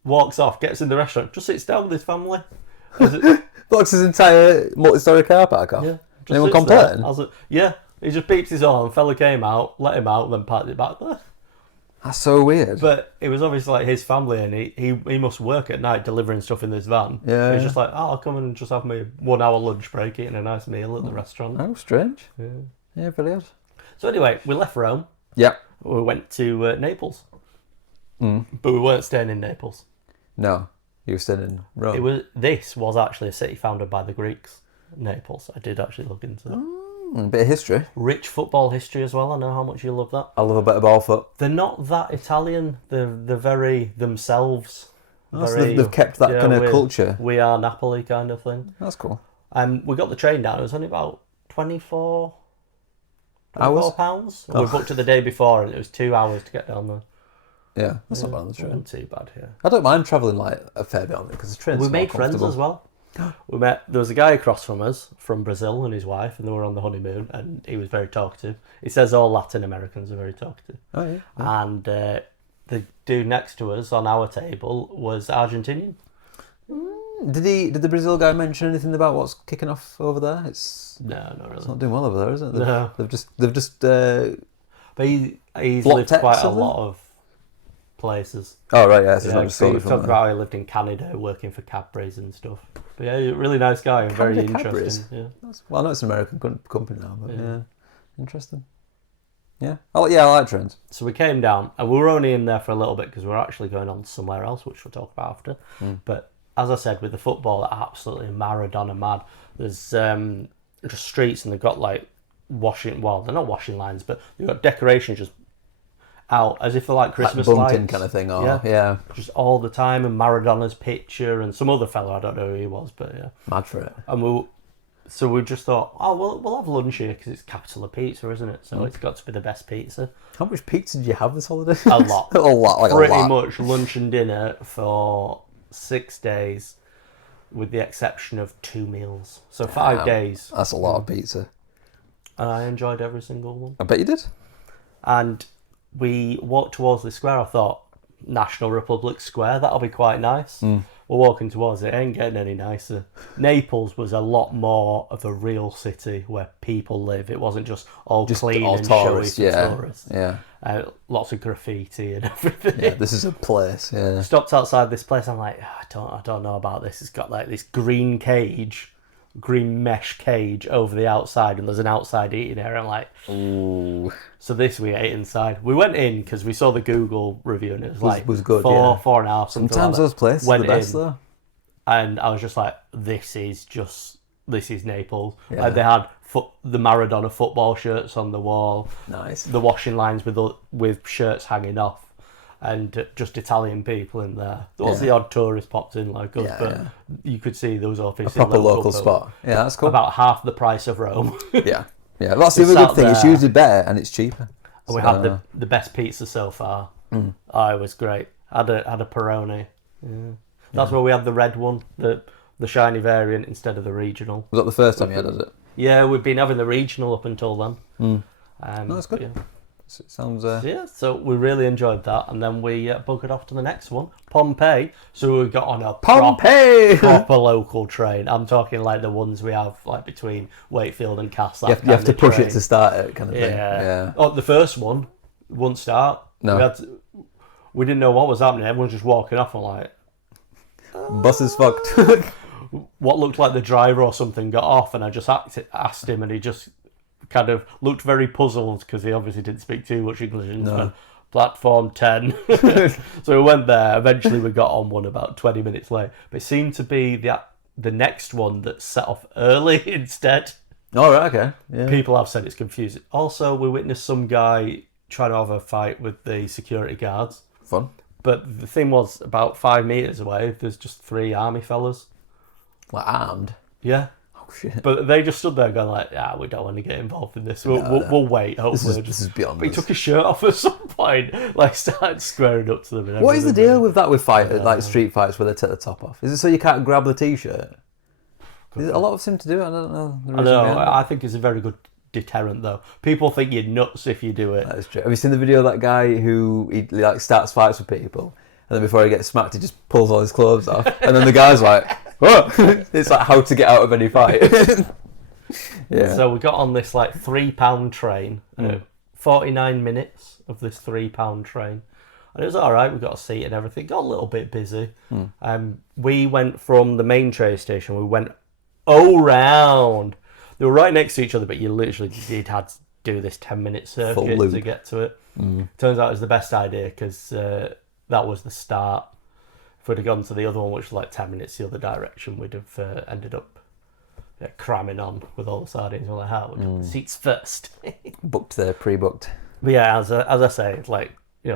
walks off, gets in the restaurant, just sits down with his family. Blocks his entire multi-storey car park off. Yeah, Anyone complaining? Yeah, he just beeps his horn, fella came out, let him out, then parked it back there. That's so weird. But it was obviously like his family, and he must work at night delivering stuff in this van. Yeah. He's just like, oh, I'll come and just have my 1 hour lunch break, eating a nice meal at the restaurant. Oh, strange. Yeah. Yeah, very odd. So anyway, we left Rome. Yeah. We went to Naples. But we weren't staying in Naples. No, you were staying in Rome. This was actually a city founded by the Greeks. Naples. I did actually look into it. A bit of history. Rich football history as well. I know how much you love that. I love a bit of ball foot. They're not that Italian. They're very themselves. Oh, so they've kept that kind of culture. We are Napoli kind of thing. That's cool. We got the train down. It was only about 24 hours. Pounds. We booked it the day before, and it was 2 hours to get down there. Yeah, that's not bad on the train. Wasn't too bad. Yeah. I don't mind travelling like a fair bit on it because the train's We more made friends comfortable. as well. There was a guy across from us from Brazil and his wife, and they were on the honeymoon, and he was very talkative. He says all Latin Americans are very talkative. Oh yeah. And the dude next to us on our table was Argentinian. Did the Brazil guy mention anything about what's kicking off over there? No, not really. It's not doing well over there, is it? No. They've just. But he's Block lived text, quite a haven't they? lot of places. Oh right, yeah. So it's Yeah, not just so solely we from talked there. about how he lived in Canada, working for Cadbury's and stuff. But yeah, really nice guy and very Canada interesting. Cadbury's? Yeah. Well, I know it's an American company now, but Yeah. yeah, interesting. Yeah. Oh yeah, I like trains. So we came down, and we were only in there for a little bit because we were actually going on somewhere else, which we'll talk about after. But as I said, with the football, absolutely Maradona mad. There's just streets, and they've got like they're not washing lines, but they've got decorations just out as if they're like Christmas like lights. bunting kind of thing, or yeah. Just all the time, and Maradona's picture, and some other fellow, I don't know who he was, but yeah. Mad for it. And we just thought, oh, we'll have lunch here because it's capital of pizza, isn't it? So it's got to be the best pizza. How much pizza did you have this holiday? A lot. a lot, like Pretty a lot. much lunch and dinner for 6 days, with the exception of 2 meals. So 5 days. That's a lot of pizza. And I enjoyed every single one. I bet you did. And we walked towards the square. I thought, National Republic Square, that'll be quite nice. We're walking towards it, ain't getting any nicer. Naples was a lot more of a real city where people live. It wasn't just all clean all and tourists, showy for yeah. tourists. Yeah. Lots of graffiti and everything. Yeah, this is a place, yeah. Stopped outside this place. I'm like, I don't know about this. It's got like this green mesh cage over the outside, and there's an outside eating area. I'm like, ooh. So this we ate inside. We went in because we saw the Google review, and it was like was good, 4.5. Sometimes those places are the best though. And I was just like, this is Naples. Yeah. Like they had the Maradona football shirts on the wall. Nice. The washing lines with shirts hanging off. And just Italian people in there. There was the odd tourist popped in like us, but you could see there was obviously A proper local spot. Yeah, that's cool. About half the price of Rome. Yeah. Yeah, that's the other good thing. It's usually better and it's cheaper. And we had the best pizza so far. Oh, it was great. Had a Peroni. Yeah. That's where we had the red one, the shiny variant instead of the regional. Was that the first time you had it? Yeah, we've been having the regional up until then. No, that's good. Yeah. It sounds... So we really enjoyed that, and then we buggered off to the next one, Pompeii. So we got on a proper local train. I'm talking like the ones we have like between Wakefield and Cass. You have to push it to start it, kind of thing. Yeah. Oh, the first one wouldn't start. No. We didn't know what was happening. Everyone's just walking off and like... Bus is fucked. What looked like the driver or something got off, and I just asked him, and he just kind of looked very puzzled because he obviously didn't speak too much English. And went, Platform 10. So we went there. Eventually we got on one about 20 minutes late. But it seemed to be the next one that set off early instead. All right, okay. Yeah. People have said it's confusing. Also, we witnessed some guy trying to have a fight with the security guards. Fun. But the thing was, about 5 metres away, there's just 3 army fellas. Like armed? Yeah. Oh, shit. But they just stood there going like, we don't want to get involved in this. We'll wait, hopefully. This is beyond But he us. took his shirt off at some point, like started squaring up to them. And What is the everything. deal with that with like street fights where they take the top off? Is it so you can't grab the t-shirt? A lot of them seem to do it. I don't know. I know. I think it's a very good deterrent, though. People think you're nuts if you do it. That is true. Have you seen the video of that guy who he like starts fights with people, and then before he gets smacked, he just pulls all his clothes off, and then the guy's like, "What?" It's like how to get out of any fight. Yeah. So we got on this like £3 train. 49 minutes of this £3 train. And it was all right. We got a seat and everything. Got a little bit busy. We went from the main train station. We went around. They were right next to each other, but you literally had to do this 10-minute circuit to get to it. Turns out it was the best idea because that was the start. If we'd have gone to the other one, which was like 10 minutes the other direction, we'd have ended up cramming on with all the sardines. We're like, how? We'll do the seats first. Booked there, pre-booked. But yeah, as I say, it's like,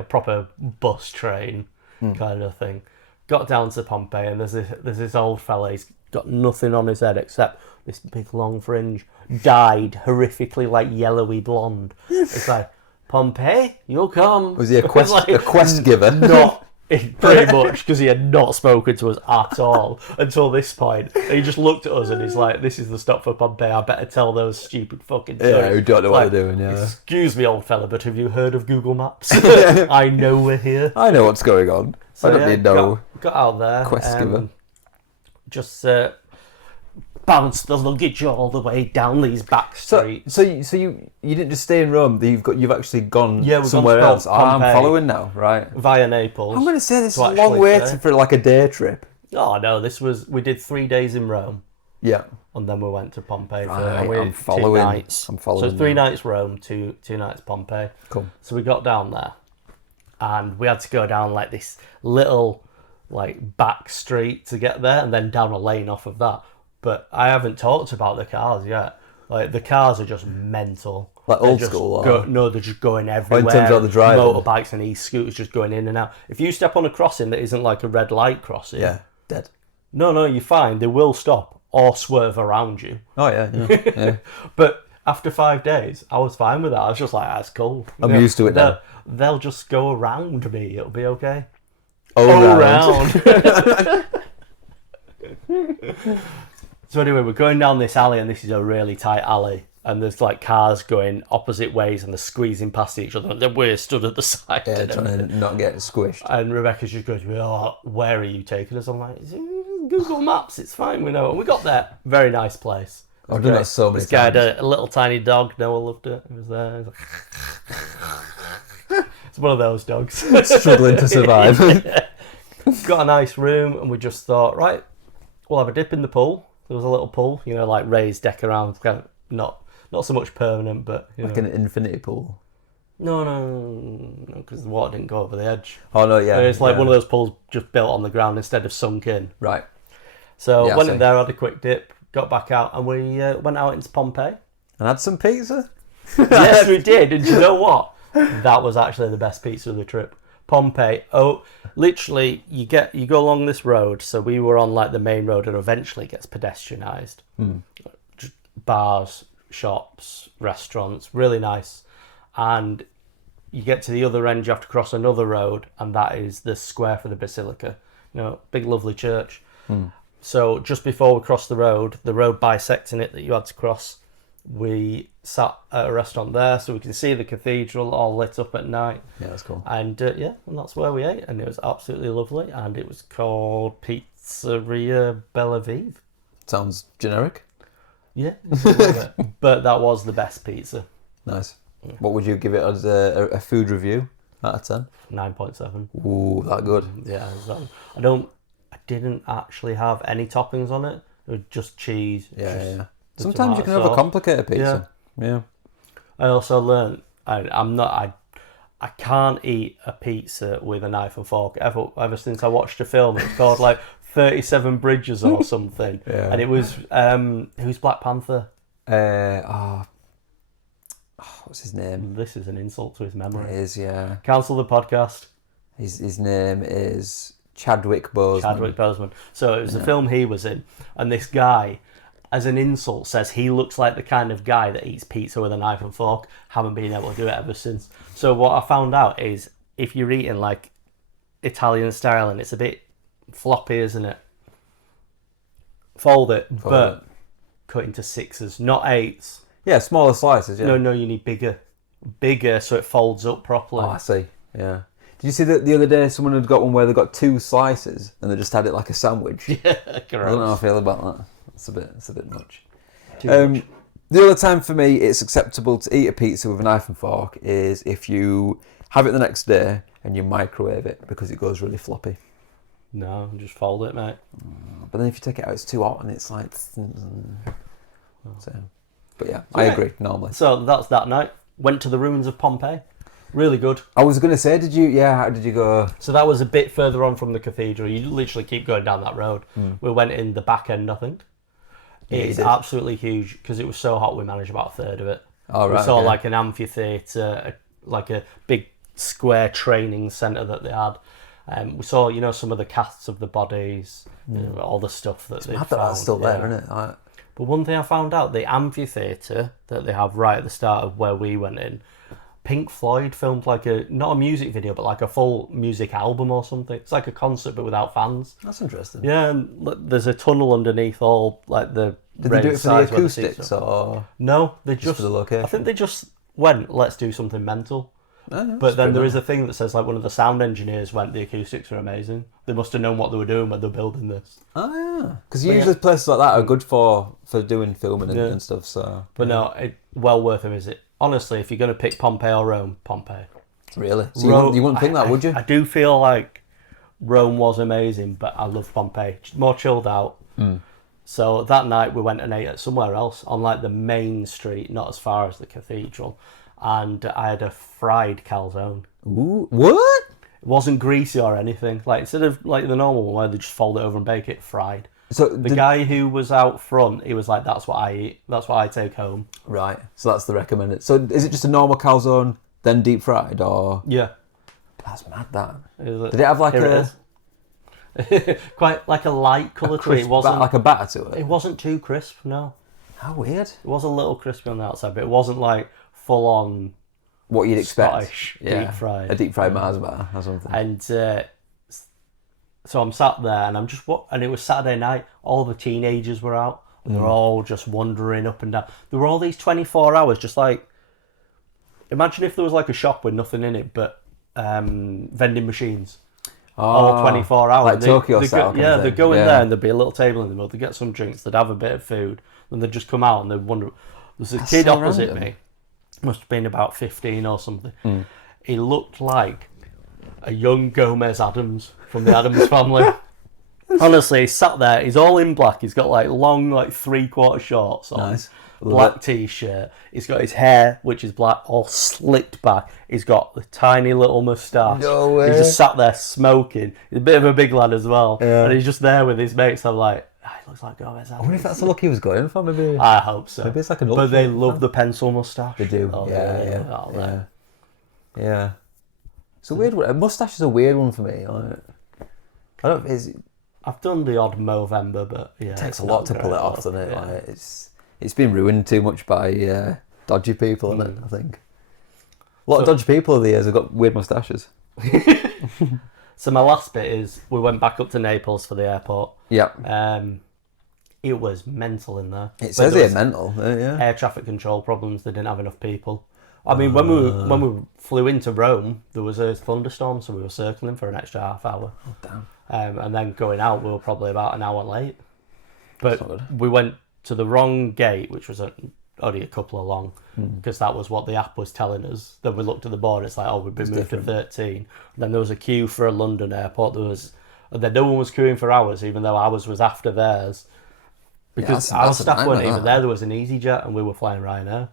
proper bus train kind of thing. Got down to Pompeii, and there's this old fella. He's got nothing on his head except this big long fringe, dyed horrifically like yellowy blonde. It's like, Pompeii, you'll come. Was he a quest giver? Not pretty much, because he had not spoken to us at all until this point. And he just looked at us and he's like, "This is the stop for Pompeii. I better tell those stupid fucking Yeah, who don't know what like, they're doing. Yeah. Excuse me, old fella, but have you heard of Google Maps? I know we're here. I know what's going on. So, I don't need no got out there. quest giver. Just bounced the luggage all the way down these back streets. So you didn't just stay in Rome. You've actually gone we've somewhere gone to else. I'm Pompeii. Following now, right? Via Naples. I'm going to say this is to a long actually way stay. for like a day trip. Oh no, we did 3 days in Rome. Yeah. And then we went to Pompeii Right, and we I'm did following. 2 nights. I'm following So 3 now. nights Rome, two nights Pompeii. Cool. So we got down there and we had to go down like this little like back street to get there and then down a lane off of that. But I haven't talked about the cars yet. Like the cars are just mental. Like They're old just school, or? No, they're just going everywhere. in terms of the driving? Motorbikes and e-scooters just going in and out. If you step on a crossing that isn't like a red light crossing, Yeah. Dead. no, you're fine. They will stop or swerve around you. Oh yeah. Yeah. But after 5 days, I was fine with that. I was just like, that's cool. I'm used to it now. They'll just go around me. It'll be okay. All round. So anyway, we're going down this alley, and this is a really tight alley. And there's like cars going opposite ways, and they're squeezing past each other. And then we're stood at the side. Yeah, and trying to not get squished. And Rebecca's just going, "Oh, where are you taking us?" I'm like, "Google Maps, it's fine, we know." And we got there. Very nice place. I've done that so many This guy times. had a little tiny dog. Noah loved it. He was there. He was like, it's one of those dogs. Struggling to survive. Got a nice room, and we just thought, right, we'll have a dip in the pool. There was a little pool, like raised deck around, kind of not so much permanent, but Like an infinity pool. No, because the water didn't go over the edge. Oh no, yeah. It's like yeah. one of those pools just built on the ground instead of sunk in. Right. So Yeah, I went see. in there, had a quick dip, got back out, and we went out into Pompeii. And had some pizza. Yes, we did. And do you know what? That was actually the best pizza of the trip. Pompeii. Oh, literally, you go along this road. So we were on like the main road, and eventually it gets pedestrianised. Just bars, shops, restaurants, really nice. And you get to the other end, you have to cross another road, and that is the square for the basilica. Big lovely church. So just before we crossed the road bisecting it that you had to cross, we sat at a restaurant there so we can see the cathedral all lit up at night. Yeah, that's cool. And and that's where we ate, and it was absolutely lovely. And it was called Pizzeria Bellevue. Sounds generic. Yeah, but that was the best pizza. Nice. What would you give it as a food review out of 10? 9.7. Ooh, that good. Yeah, I didn't actually have any toppings on it. It was just cheese. Yeah. the Sometimes you can tomato sauce. overcomplicate a pizza. Yeah. I also learned I can't eat a pizza with a knife and fork ever since I watched a film. It's called like 37 Bridges or something. Yeah. And it was who's Black Panther? What's his name? This is an insult to his memory. It is, yeah. Cancel the podcast. His name is Chadwick Boseman. Chadwick Boseman. So it was the film he was in, and this guy, as an insult, says he looks like the kind of guy that eats pizza with a knife and fork. Haven't been able to do it ever since. So what I found out is if you're eating like Italian style and it's a bit floppy, isn't it? Fold it, but cut into sixes, not eights. Yeah, smaller slices. Yeah. No, you need bigger, so it folds up properly. Oh, I see. Yeah. Did you see that the other day someone had got one where they got 2 slices and they just had it like a sandwich? Yeah, I don't know how I feel about that. It's a bit much. Too much. The other time for me it's acceptable to eat a pizza with a knife and fork is if you have it the next day and you microwave it because it goes really floppy. No, just fold it, mate. But then if you take it out, it's too hot and it's like... So, but yeah, I agree, normally. So that's that night. Went to the ruins of Pompeii. Really good. I was going to say, how did you go? So that was a bit further on from the cathedral. You literally keep going down that road. We went in the back end, I think. It's absolutely huge because it was so hot we managed about a third of it. Oh, right, we saw like an amphitheatre, like a big square training centre that they had. We saw, some of the casts of the bodies, all the stuff that they found. That's still there, isn't it? But one thing I found out, the amphitheatre that they have right at the start of where we went in, Pink Floyd filmed like not a music video, but like a full music album or something. It's like a concert, but without fans. That's interesting. Yeah, and there's a tunnel underneath all like the. Did they do it for the acoustics or? No, they just for the location. I think they just went, let's do something mental. Oh, yeah, but then there is a thing that says like one of the sound engineers went, the acoustics are amazing. They must have known what they were doing when they were building this. Oh yeah, because usually places like that are good for doing filming and stuff. So, but no, well worth a visit. Honestly, if you're going to pick Pompeii or Rome, Pompeii. Really? So you wouldn't think that, would you? I do feel like Rome was amazing, but I love Pompeii. More chilled out. So that night we went and ate at somewhere else on like the main street, not as far as the cathedral. And I had a fried calzone. Ooh, what? It wasn't greasy or anything. Like instead of like the normal one where they just fold it over and bake it, fried. So the guy who was out front, he was like, "That's what I eat. That's what I take home." Right. So that's the recommended. So is it just a normal calzone, then deep fried, or? Yeah. That's mad. That. Did it have like quite like a light colour to it? It wasn't like a batter to it. It wasn't too crisp. No. How weird. It was a little crispy on the outside, but it wasn't like full on. What you'd expect. Scottish deep fried. A deep fried Mars bar or something. And so I'm sat there and and it was Saturday night. All the teenagers were out and they were all just wandering up and down. There were all these 24 hours, just like, imagine if there was like a shop with nothing in it but vending machines. All 24 hours. Like Tokyo style. Yeah, they'd go in there and there'd be a little table in the middle. They'd get some drinks, they'd have a bit of food, and they'd just come out and they'd wonder. There's a kid opposite me. Must have been about 15 or something. He looked like a young Gomez Adams from the Addams Family. Honestly, he sat there, he's all in black, he's got like long, like 3/4 shorts on, nice. Black t-shirt, he's got his hair, which is black, all slicked back, he's got the tiny little moustache. No way. He's just sat there smoking. He's a bit of a big lad as well, and he's just there with his mates. I'm like, he looks like Gomez Adams. I wonder if that's the look he was going for, maybe. I hope so. Maybe it's like an But they love the pencil moustache. They do. Oh, Yeah. It's a weird one. A moustache is a weird one for me. Like, I don't. I've done the odd Movember, but yeah, it takes a lot to pull it off, doesn't it? Yeah. Like, it's been ruined too much by dodgy people, isn't it? I think a lot of dodgy people over the years have got weird moustaches. So my last bit is we went back up to Naples for the airport. Yeah. It was mental in there. It says here mental. Yeah. Air traffic control problems. They didn't have enough people. I mean, when we flew into Rome, there was a thunderstorm, so we were circling for an extra half hour. Oh, damn. And then going out, we were probably about an hour late. But we went to the wrong gate, which was only a couple along, because that was what the app was telling us. Then we looked at the board, it's like, oh, we've been moved to 13. And then there was a queue for a London airport. And then no one was queuing for ours, even though ours was after theirs. Because our staff weren't even there. There was an EasyJet, and we were flying Ryanair.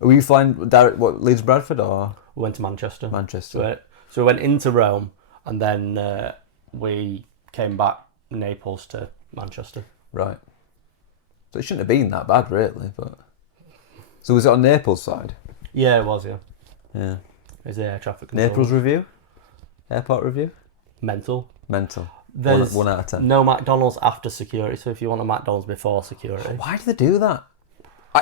Were you flying direct, Leeds Bradford, or? We went to Manchester. Manchester. So we went into Rome, and then we came back Naples to Manchester. Right. So it shouldn't have been that bad, really. But so was it on Naples' side? Yeah, it was. Yeah. Yeah. Is the air traffic control. Naples review? Airport review? Mental. There's one out of 10. no McDonald's after security, so if you want a McDonald's before security. Why do they do that?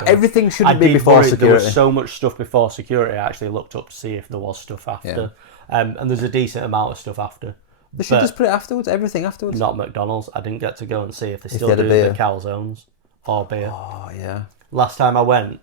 Everything shouldn't be before There security. was so much stuff before security, I actually looked up to see if there was stuff after. And there's a decent amount of stuff after. They should just put it afterwards, everything afterwards. Not McDonald's. I didn't get to go and see if they If still they had a do beer. the calzones or beer. Oh, yeah. Last time I went,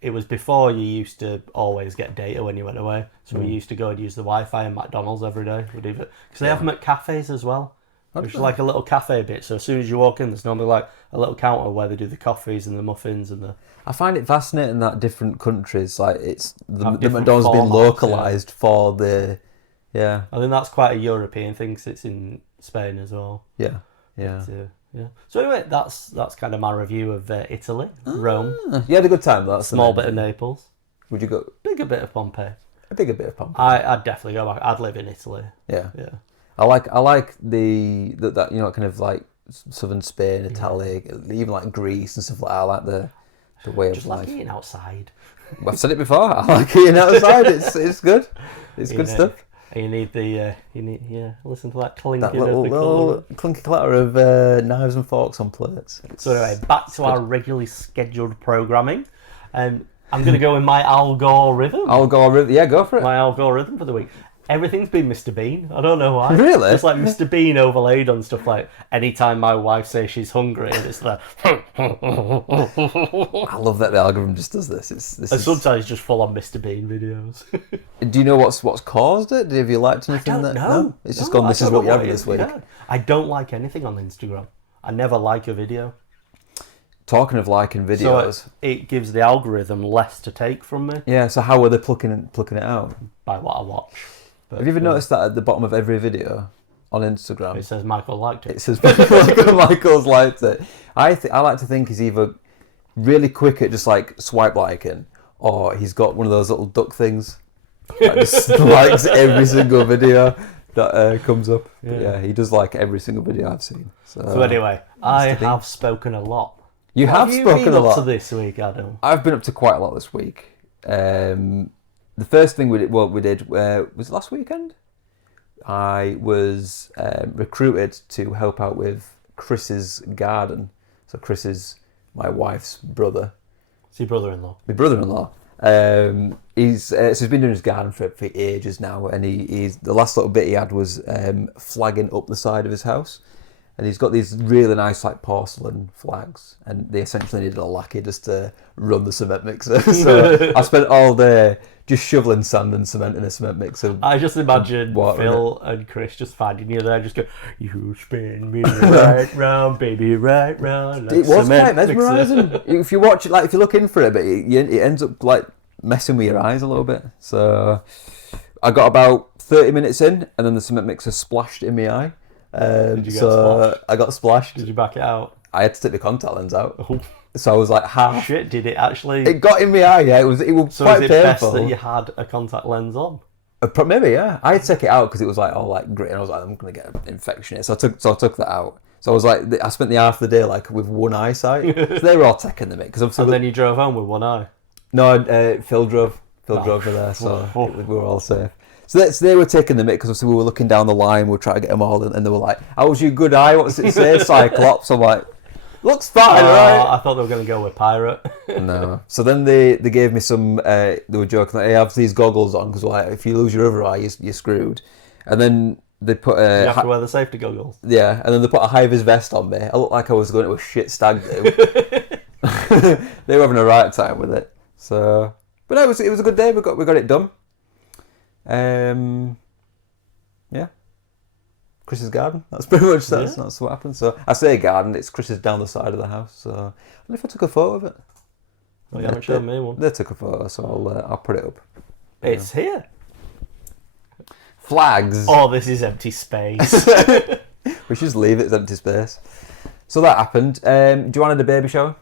it was before you used to always get data when you went away. So we used to go and use the Wi-Fi in McDonald's every day. Because they have them at cafes as well. Which is like a little cafe bit. So as soon as you walk in, there's normally like a little counter where they do the coffees and the muffins and the... I find it fascinating that different countries, like the different McDonald's been formats, localised for the... Yeah. I think that's quite a European thing because it's in Spain as well. Yeah. So anyway, that's kind of my review of Italy, Rome. You had a good time, though. Small bit of Naples. Would you go? Bigger bit of Pompeii. A bigger bit of Pompeii. I'd definitely go back. I'd live in Italy. Yeah. Yeah. I like that kind of like southern Spain, Italy, even like Greece and stuff like that. I like the way Just of like life. eating outside. I've said it before. I like eating outside. It's good. It's good stuff. And you need listen to that clinking That of the little clinky clatter of knives and forks on plates. So anyway, back to our regularly scheduled programming. I'm going to go in my Al Gore rhythm. Yeah, go for it. My Al Gore rhythm for the week. Everything's been Mr. Bean. I don't know why. Really? Just like Mr. Bean overlaid on stuff like anytime my wife says she's hungry, and it's like... I love that the algorithm just does this. And sometimes just full on Mr. Bean videos. Do you know what's caused it? Have you liked anything? I don't know. No? It's just gone, this is what you're having this week. Yeah. I don't like anything on Instagram. I never like a video. Talking of liking videos. So it gives the algorithm less to take from me Yeah, so how are they plucking it out? by what I watch. But, Have you ever noticed that at the bottom of every video on Instagram? It says Michael liked it. It says Michael's liked it. I like to think he's either really quick at just like swipe liking, or he's got one of those little duck things that just likes every single video that comes up. Yeah. But yeah, he does like every single video I've seen. So anyway, I Bean. have spoken a lot. you have you spoken been a up lot. to this week, Adam? I've been up to quite a lot this week. The first thing we did was it last weekend? I was recruited to help out with Chris's garden. So Chris is my wife's brother. It's your brother-in-law. My brother-in-law. He's been doing his garden for ages now, and he's the last little bit he had was flagging up the side of his house. And he's got these really nice like porcelain flags, and they essentially needed a lackey just to run the cement mixer. So I spent all day just shoveling sand and cement in a cement mixer. I just imagine Watering Phil and Chris just finding you there, just go, "You spin me right round, baby, right round." Like It was cement quite mixer." mesmerising. If you watch it, like if you look in for it, but it ends up like messing with your eyes a little bit. So I got about 30 minutes in, and then the cement mixer splashed in my eye. Did you get splashed? I got splashed. Did you back it out? I had to take the contact lens out. Oh, So I was like half. shit! Did it actually? It got in my eye. Yeah, it was So quite is it best painful. that you had a contact lens on? Maybe, yeah. I had to take it out because it was like all like gritty, and I was like, I'm gonna get an infection here. So I took that out. So I was like, I spent the half of the day like with one eyesight. So they were all taking the mick because And then you drove home with one eye. no, Phil drove. Phil drove her there, so we were all safe. So they were taking the mick because we were looking down the line. We were trying to get them all, and they were like, "How was your good eye? What's it say, Cyclops?" I'm like, "Looks fine, right?" I thought they were going to go with pirate. No. So then they gave me some. They were joking that, "Hey, have these goggles on because like if you lose your other eye, you're screwed." And then they put You have to wear the safety goggles. yeah, and then they put a high vis vest on me. I looked like I was going to a shit stag do. They were having a right time with it. So, but no, it was a good day. We got it done. Yeah. Chris's garden. That's pretty much that's what happened. So I say garden. It's Chris's down the side of the house. So I don't know if I took a photo of it. Well, you haven't shown me one. They took a photo, so I'll put it up. It's here. Flags. Oh, this is empty space. We should just leave it as empty space. So that happened. Joanna had a baby shower.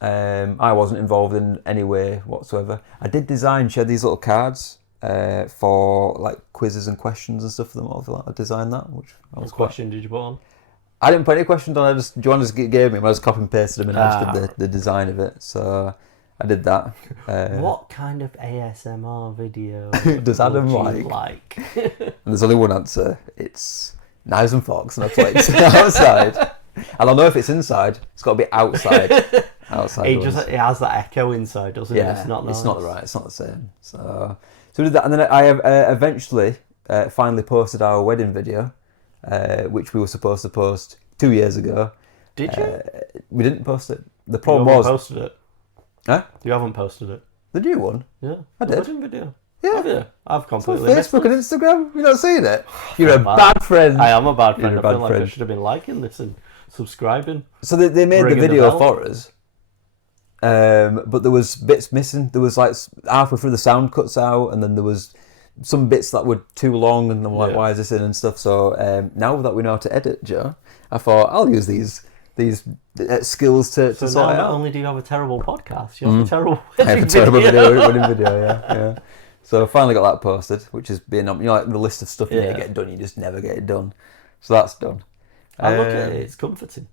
I wasn't involved in any way whatsoever. I did design. She had these little cards for like quizzes and questions and stuff for them all. I designed that. What question did you put on? I didn't put any questions on. Joanna just gave me them. I just copy and pasted them, and I just did the design of it. So I did that. What kind of ASMR video Does Adam would you like? like? And there's only one answer. It's knives and forks and plates outside. And I'll know if it's inside. It's got to be outside. Outside. It has that echo inside, doesn't it? Yeah, It's not nice. It's not right. It's not the same. So we did that, and then I have eventually finally posted our wedding video, which we were supposed to post 2 years ago. Did you? We didn't post it. The You problem haven't was. posted it. Huh? You haven't posted it. The new one? Yeah. I The did. wedding video. Yeah. Have you? I've It's on completely missed Facebook it. and Instagram. You've not seen it? You're a bad. bad friend. I am a bad friend. You're a I feel bad like I friend. should have been liking this and subscribing. So they made the Ringing the video bell. for us, but there was bits missing. There was like halfway through the sound cuts out, and then there was some bits that were too long, and I'm like, Yeah. why is this in and stuff? So now that we know how to edit, Joe, I thought I'll use these skills to So sort now it not out. only do you have a terrible podcast, you have a terrible I have a wedding terrible video. wedding video, yeah. So I finally got that posted, which has been, like the list of stuff you need to get done, you just never get it done. So that's done. I look at it, it's comforting.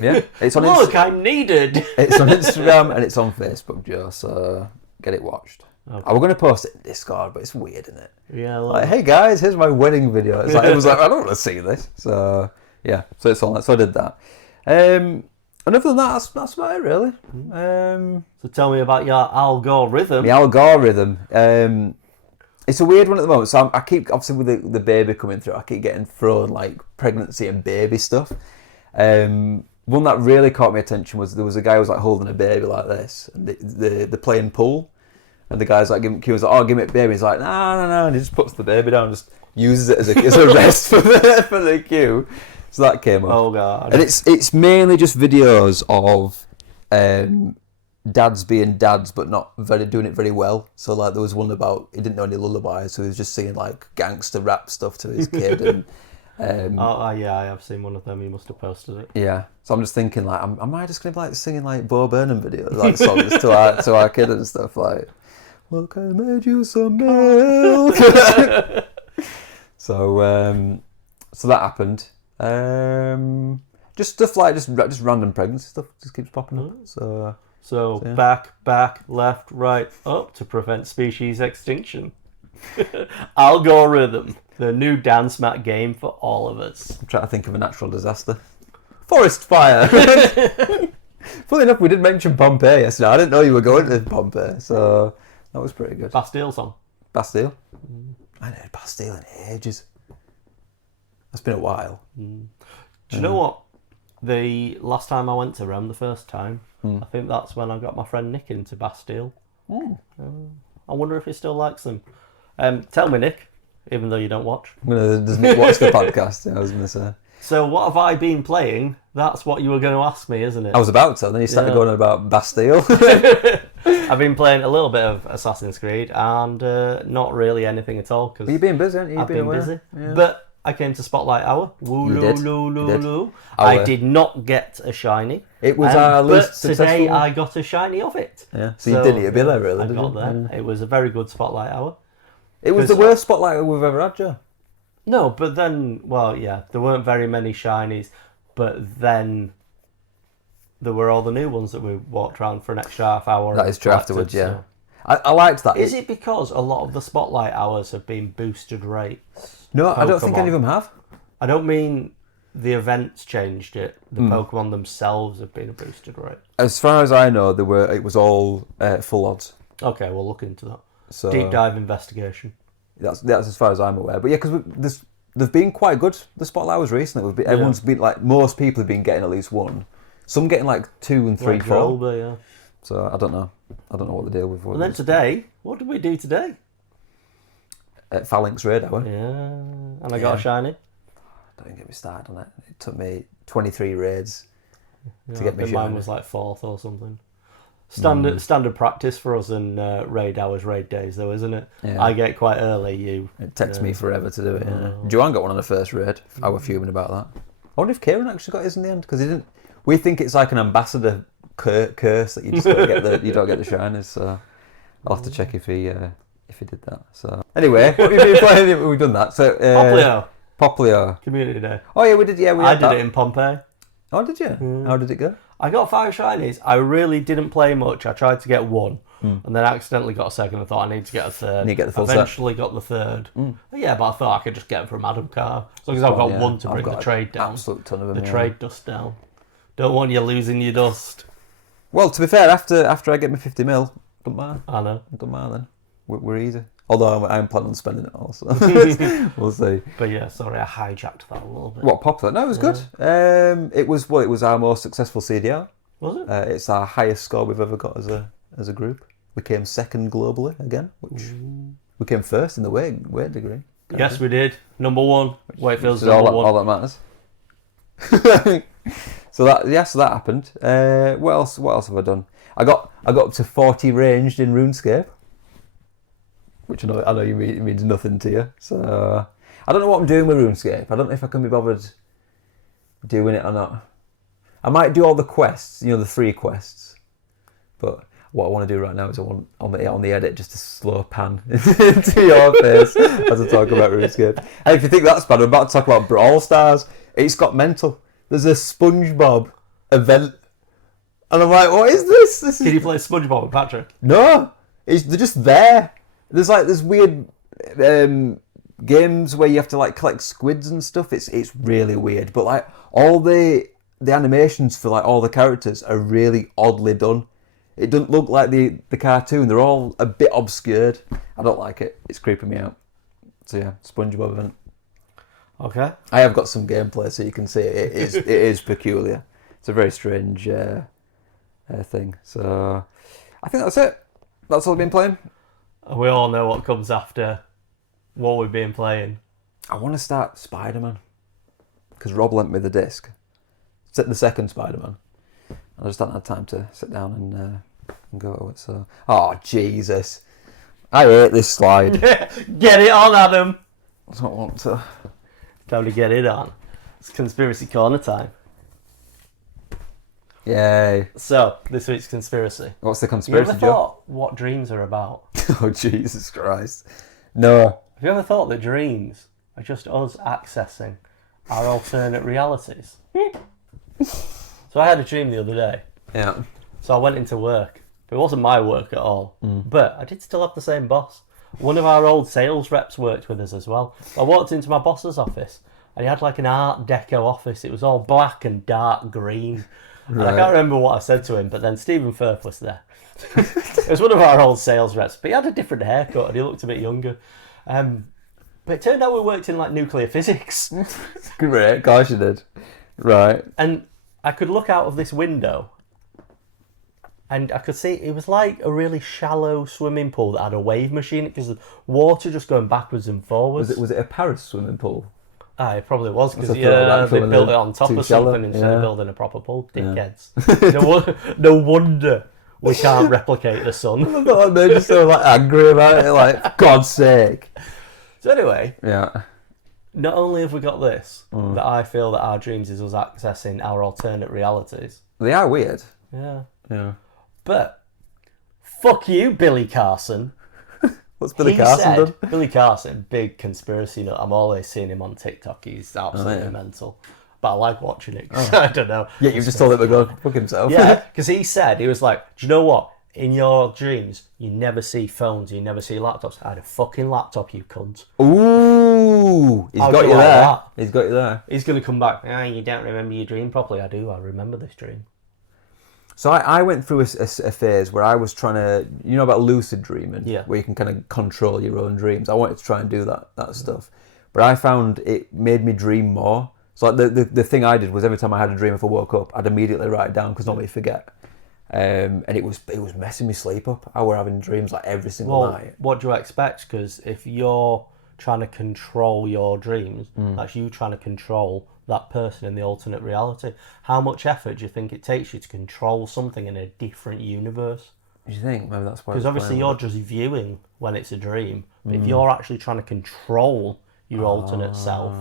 Yeah, it's on Look, I'm needed. It's on Instagram and it's on Facebook, Joe. So get it watched. Okay. I was going to post it in Discord, but it's weird, isn't it? Yeah, Like, hey guys, here's my wedding video. It's like, it was like, I don't want to see this. So yeah, so it's on that. So I did that. And other than that, that's about it, really. So tell me about your algorithm. The algorithm. It's a weird one at the moment. So I keep, obviously with the baby coming through, I keep getting thrown like pregnancy and baby stuff. One that really caught my attention was there was a guy who was like holding a baby like this, and they're playing pool, and the guy's like, he was like, oh, give me a baby. He's like, no, and he just puts the baby down, and just uses it as a rest for the queue. So that came up. Oh god. And it's mainly just videos of dads being dads, but not doing it very well. So like there was one about he didn't know any lullabies, so he was just singing like gangster rap stuff to his kid. And yeah, I have seen one of them. You must have posted it. yeah, so I'm just thinking like, am I just gonna be like singing like Bo Burnham videos, like songs to our kid and stuff like, look, I made you some milk. So that happened. Just stuff like just random pregnancy stuff just keeps popping up. So yeah. Back, left, right, up to prevent species extinction. Algorithm, the new dance mat game for all of us. I'm trying to think of a natural disaster. Forest fire. Funny enough, we did mention Pompeii yesterday. I didn't know you were going to Pompeii, so that was pretty good. Bastille song. Bastille? I haven't heard Bastille in ages. It's been a while. Do you know what? The last time I went to Rome, the first time, I think that's when I got my friend Nick into Bastille. I wonder if he still likes them. Tell me, Nick, even though you don't watch. Does Nick watch the podcast? I was going to say. So what have I been playing? That's what you were going to ask me, isn't it? I was about to, and then you started going on about Bastille. I've been playing a little bit of Assassin's Creed and not really anything at all. Cause You've been busy, haven't you? I've been away. busy. Yeah. But I came to Spotlight Hour. You did. I did not get a shiny. It was our least but successful today one. I got a shiny of it. Yeah, so you didn't need to be there, really, I did got you? there. Yeah. It was a very good Spotlight Hour. It was the worst spotlight we've ever had, Joe. No, but then, well, yeah, there weren't very many shinies, but then there were all the new ones that we walked around for an extra half hour. That is true collected, afterwards, yeah. so. I liked that. Is it because a lot of the Spotlight Hours have been boosted rates? No, I don't think Pokemon. any of them have. I don't mean the events changed it. The Pokemon themselves have been a boosted rate. As far as I know, it was all full odds. Okay, we'll look into that. So Deep dive investigation. That's as far as I'm aware. But yeah, because they've been quite good. The Spotlight Hours recently, everyone's been like, most people have been getting at least one. Some getting like 2 and 3, Like 4. Jolba, yeah. So I don't know. I don't know what the deal with. And then today, what did we do today? Phalanx Raid Hour. Yeah, and I got a shiny. Don't get me started on it. It took me 23 raids to get me I think mine shiny. was like 4th or something. Standard practice for us in raid hours, raid days, though, isn't it? Yeah. I get quite early. You. It takes me forever to do it. Yeah. Joanne got one on the first raid. I was fuming about that. I wonder if Kieran actually got his in the end because he didn't. We think it's like an ambassador curse that you just don't get the shinies. So I'll have to check if he did that. So anyway, what have you been playing? We've done that. So Poplio. Poplio. Community Day. Oh yeah, we did. Yeah, I did it in Pompeii. Oh, did you? How did it go? I got 5 shinies. I really didn't play much. I tried to get 1, and then accidentally got a second. I thought I need to get a third. You get the full Eventually got the third. Yeah, but I thought I could just get them from Adam Carr. As long as I've got Yeah, 1 to I've bring got the an trade down. Absolute ton of them. The trade dust down. Don't want you losing your dust. Well, to be fair, after I get my 50 mil, don't mind. I know. Don't mind then. We're easy. Although I'm planning on spending it all, so we'll see. But yeah, sorry, I hijacked that a little bit. What popular? No, it was good. It was our most successful CDR. Was it? It's our highest score we've ever got as a group. We came second globally again, which we came first in the weight degree. Yes, we did. Number 1. Weight feels So all number 1. that matters. So that happened. What else have I done? I got up to 40 ranged in RuneScape, which I know you mean, means nothing to you. So I don't know what I'm doing with RuneScape. I don't know if I can be bothered doing it or not. I might do all the quests, the 3 quests. But what I want to do right now is I want on the edit just a slow pan into your face as I talk about RuneScape. And if you think that's bad, I'm about to talk about Brawl Stars. It's got mental. There's a SpongeBob event, and I'm like, what is this? Did you play SpongeBob with Patrick? No, they're just there. There's weird games where you have to like collect squids and stuff. It's really weird, but like all the animations for like all the characters are really oddly done. It doesn't look like the cartoon. They're all a bit obscured. I don't like it. It's creeping me out. So yeah, SpongeBob event. Okay. I have got some gameplay so you can see it. It is peculiar. It's a very strange thing. So I think that's it. That's all I've been playing. We all know what comes after what we've been playing. I want to start Spider-Man because Rob lent me the disc. The second Spider-Man. I just haven't had time to sit down and go to it. So, oh Jesus, I hate this slide. Get it on, Adam. I don't want to. Time to get it on. It's conspiracy corner time. Yay! So this week's conspiracy. What's the You conspiracy, ever Joe? thought what dreams are about? Oh Jesus Christ! No. Have you ever thought that dreams are just us accessing our alternate realities? So I had a dream the other day. Yeah. So I went into work. It wasn't my work at all, but I did still have the same boss. One of our old sales reps worked with us as well. I walked into my boss's office and he had like an Art Deco office. It was all black and dark green. And I can't remember what I said to him, but then Stephen Firth was there. It was one of our old sales reps, but he had a different haircut and he looked a bit younger. But it turned out we worked in like nuclear physics. Great, of course you did. Right. And I could look out of this window and I could see it was like a really shallow swimming pool that had a wave machine because the water just going backwards and forwards. Was it a Paris swimming pool? It probably was because That's a throwback they from built the it on top too of shallow, something instead of yeah. building a proper pool. Dickheads. No wonder we can't replicate the sun. I thought they just so like angry about it, like for God's sake. So anyway, Yeah. not only have we got this, that I feel that our dreams is us accessing our alternate realities. They are weird. Yeah. Yeah. But fuck you, Billy Carson. What's Billy He Carson said, done? Billy Carson, big conspiracy nut. I'm always seeing him on TikTok. He's absolutely mental. But I like watching it 'cause I don't know. Yeah, you've just told him to go fuck himself. Yeah, because he was like, do you know what? In your dreams, you never see phones, you never see laptops. I had a fucking laptop, you cunt. Ooh, he's How'd got you you like there. that? He's got you there. He's going to come back. You don't remember your dream properly. I do. I remember this dream. So I went through a phase where I was trying to, you know about lucid dreaming, Yeah. where you can kind of control your own dreams. I wanted to try and do that stuff, but I found it made me dream more. So like the thing I did was every time I had a dream, if I woke up, I'd immediately write it down because normally you forget. And it was messing me sleep up. I were having dreams like every single night. What do you expect? Because if you're trying to control your dreams, that's you trying to control that person in the alternate reality. How much effort do you think it takes you to control something in a different universe? Do you think maybe that's why? Because obviously you're just viewing when it's a dream, but if you're actually trying to control your alternate self,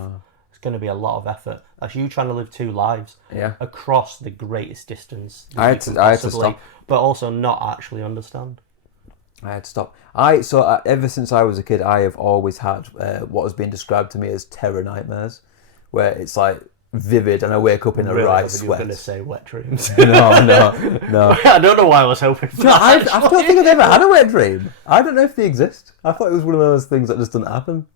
it's going to be a lot of effort. That's you trying to live 2 lives across the greatest distance. I had to stop, but also not actually understand. I had to stop. Ever since I was a kid, I have always had what has been described to me as terror nightmares, where it's like vivid and I wake up in a Really right hoping you were going to sweat. say wet dreams. No. I don't know why I was hoping for that. I don't think I've ever had a wet dream. I don't know if they exist. I thought it was one of those things that just doesn't happen.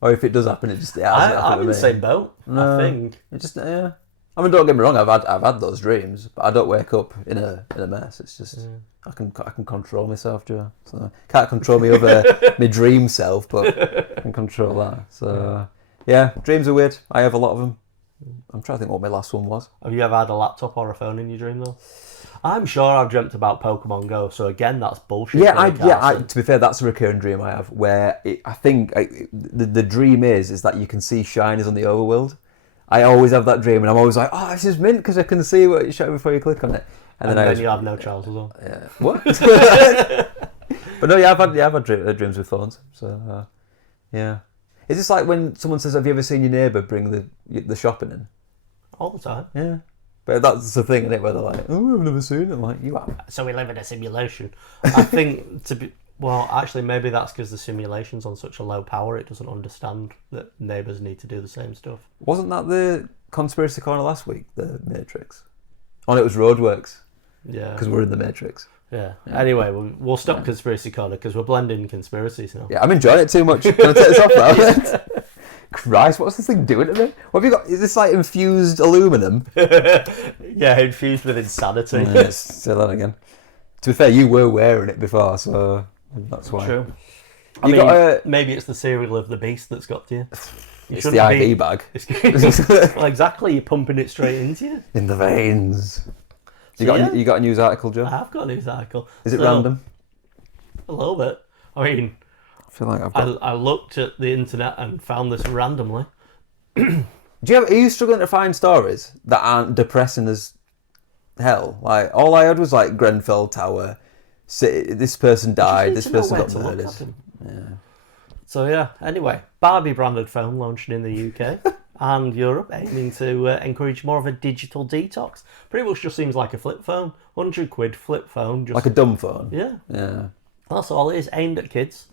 Or if it does happen, it hasn't happened I'm to in me. the same boat, No. I think. It just, yeah. I mean, don't get me wrong. I've had those dreams, but I don't wake up in a mess. It's just I can control myself, Joe. So can't control me my dream self, but I can control that. So yeah, dreams are weird. I have a lot of them. I'm trying to think what my last one was. Have you ever had a laptop or a phone in your dream, though? I'm sure I've dreamt about Pokemon Go, so again, that's bullshit. To be fair, that's a recurring dream I have, where the dream is that you can see shinies on the overworld. I always have that dream, and I'm always like, oh, this is mint, because I can see what it's showing before you click on it. And then you have no trousers on. Yeah. What? But no, I've had dreams with phones, so yeah. Is this like when someone says, have you ever seen your neighbour bring the shopping in? All the time. Yeah. But that's the thing, isn't it, where they're like, oh, I've never seen it. I'm like, you have. So we live in a simulation. I think well, actually, maybe that's because the simulation's on such a low power, it doesn't understand that neighbours need to do the same stuff. Wasn't that the conspiracy corner last week, the Matrix? Oh, it was Roadworks. Yeah. Because we're in the Matrix. Yeah. Anyway, we'll stop conspiracy corner because we're blending conspiracies now. Yeah, I'm enjoying it too much. Can I take this off now? Christ, what's this thing doing to me? What have you got? Is this like infused aluminum? Yeah, infused with insanity. Let's say that again. To be fair, you were wearing it before, so that's why. True. Maybe it's the cereal of the beast that's got to you. It's the IV bag. Well, exactly, you're pumping it straight into you. In the veins. You got a news article, Joe? I have got a news article. Is it random? A little bit. I mean, I feel like I looked at the internet and found this randomly. Are you struggling to find stories that aren't depressing as hell? Like, all I had was like Grenfell Tower, this person died, this person got murdered. Yeah. So yeah, anyway, Barbie branded phone launched in the UK and Europe, aiming to encourage more of a digital detox. Pretty much just seems like a flip phone. £100 flip phone. Just, like a dumb phone? Yeah. Yeah. That's all it is, aimed at kids.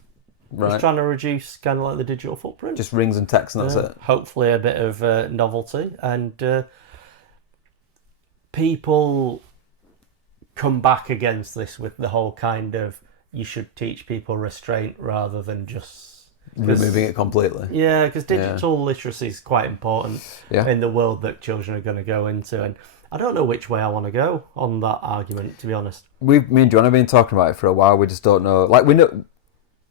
Right. Just trying to reduce kind of like the digital footprint. Just rings and texts and that's it. Hopefully a bit of novelty. And people come back against this with the whole kind of, you should teach people restraint rather than just removing it completely. Yeah, because digital literacy is quite important in the world that children are going to go into. And I don't know which way I want to go on that argument, to be honest. Me and John have been talking about it for a while. We just don't know. Like, we know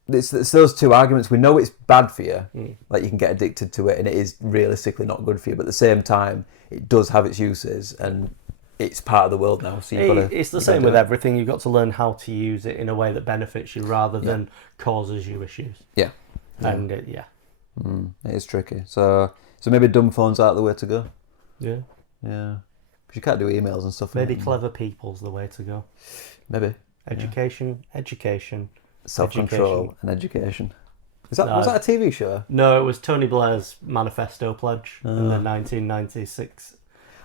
it's those two arguments. We know it's bad for you. Like, you can get addicted to it and it is realistically not good for you. But at the same time, it does have its uses and it's part of the world now. So it's the same with everything. You've got to learn how to use it in a way that benefits you rather than causes you issues. Yeah. And it is tricky. So maybe dumb phones are the way to go. Yeah. Yeah. Because you can't do emails and stuff. Maybe clever people's the way to go. Maybe. Education. Self-control and education. Was that a TV show? No, it was Tony Blair's manifesto pledge in the 1996.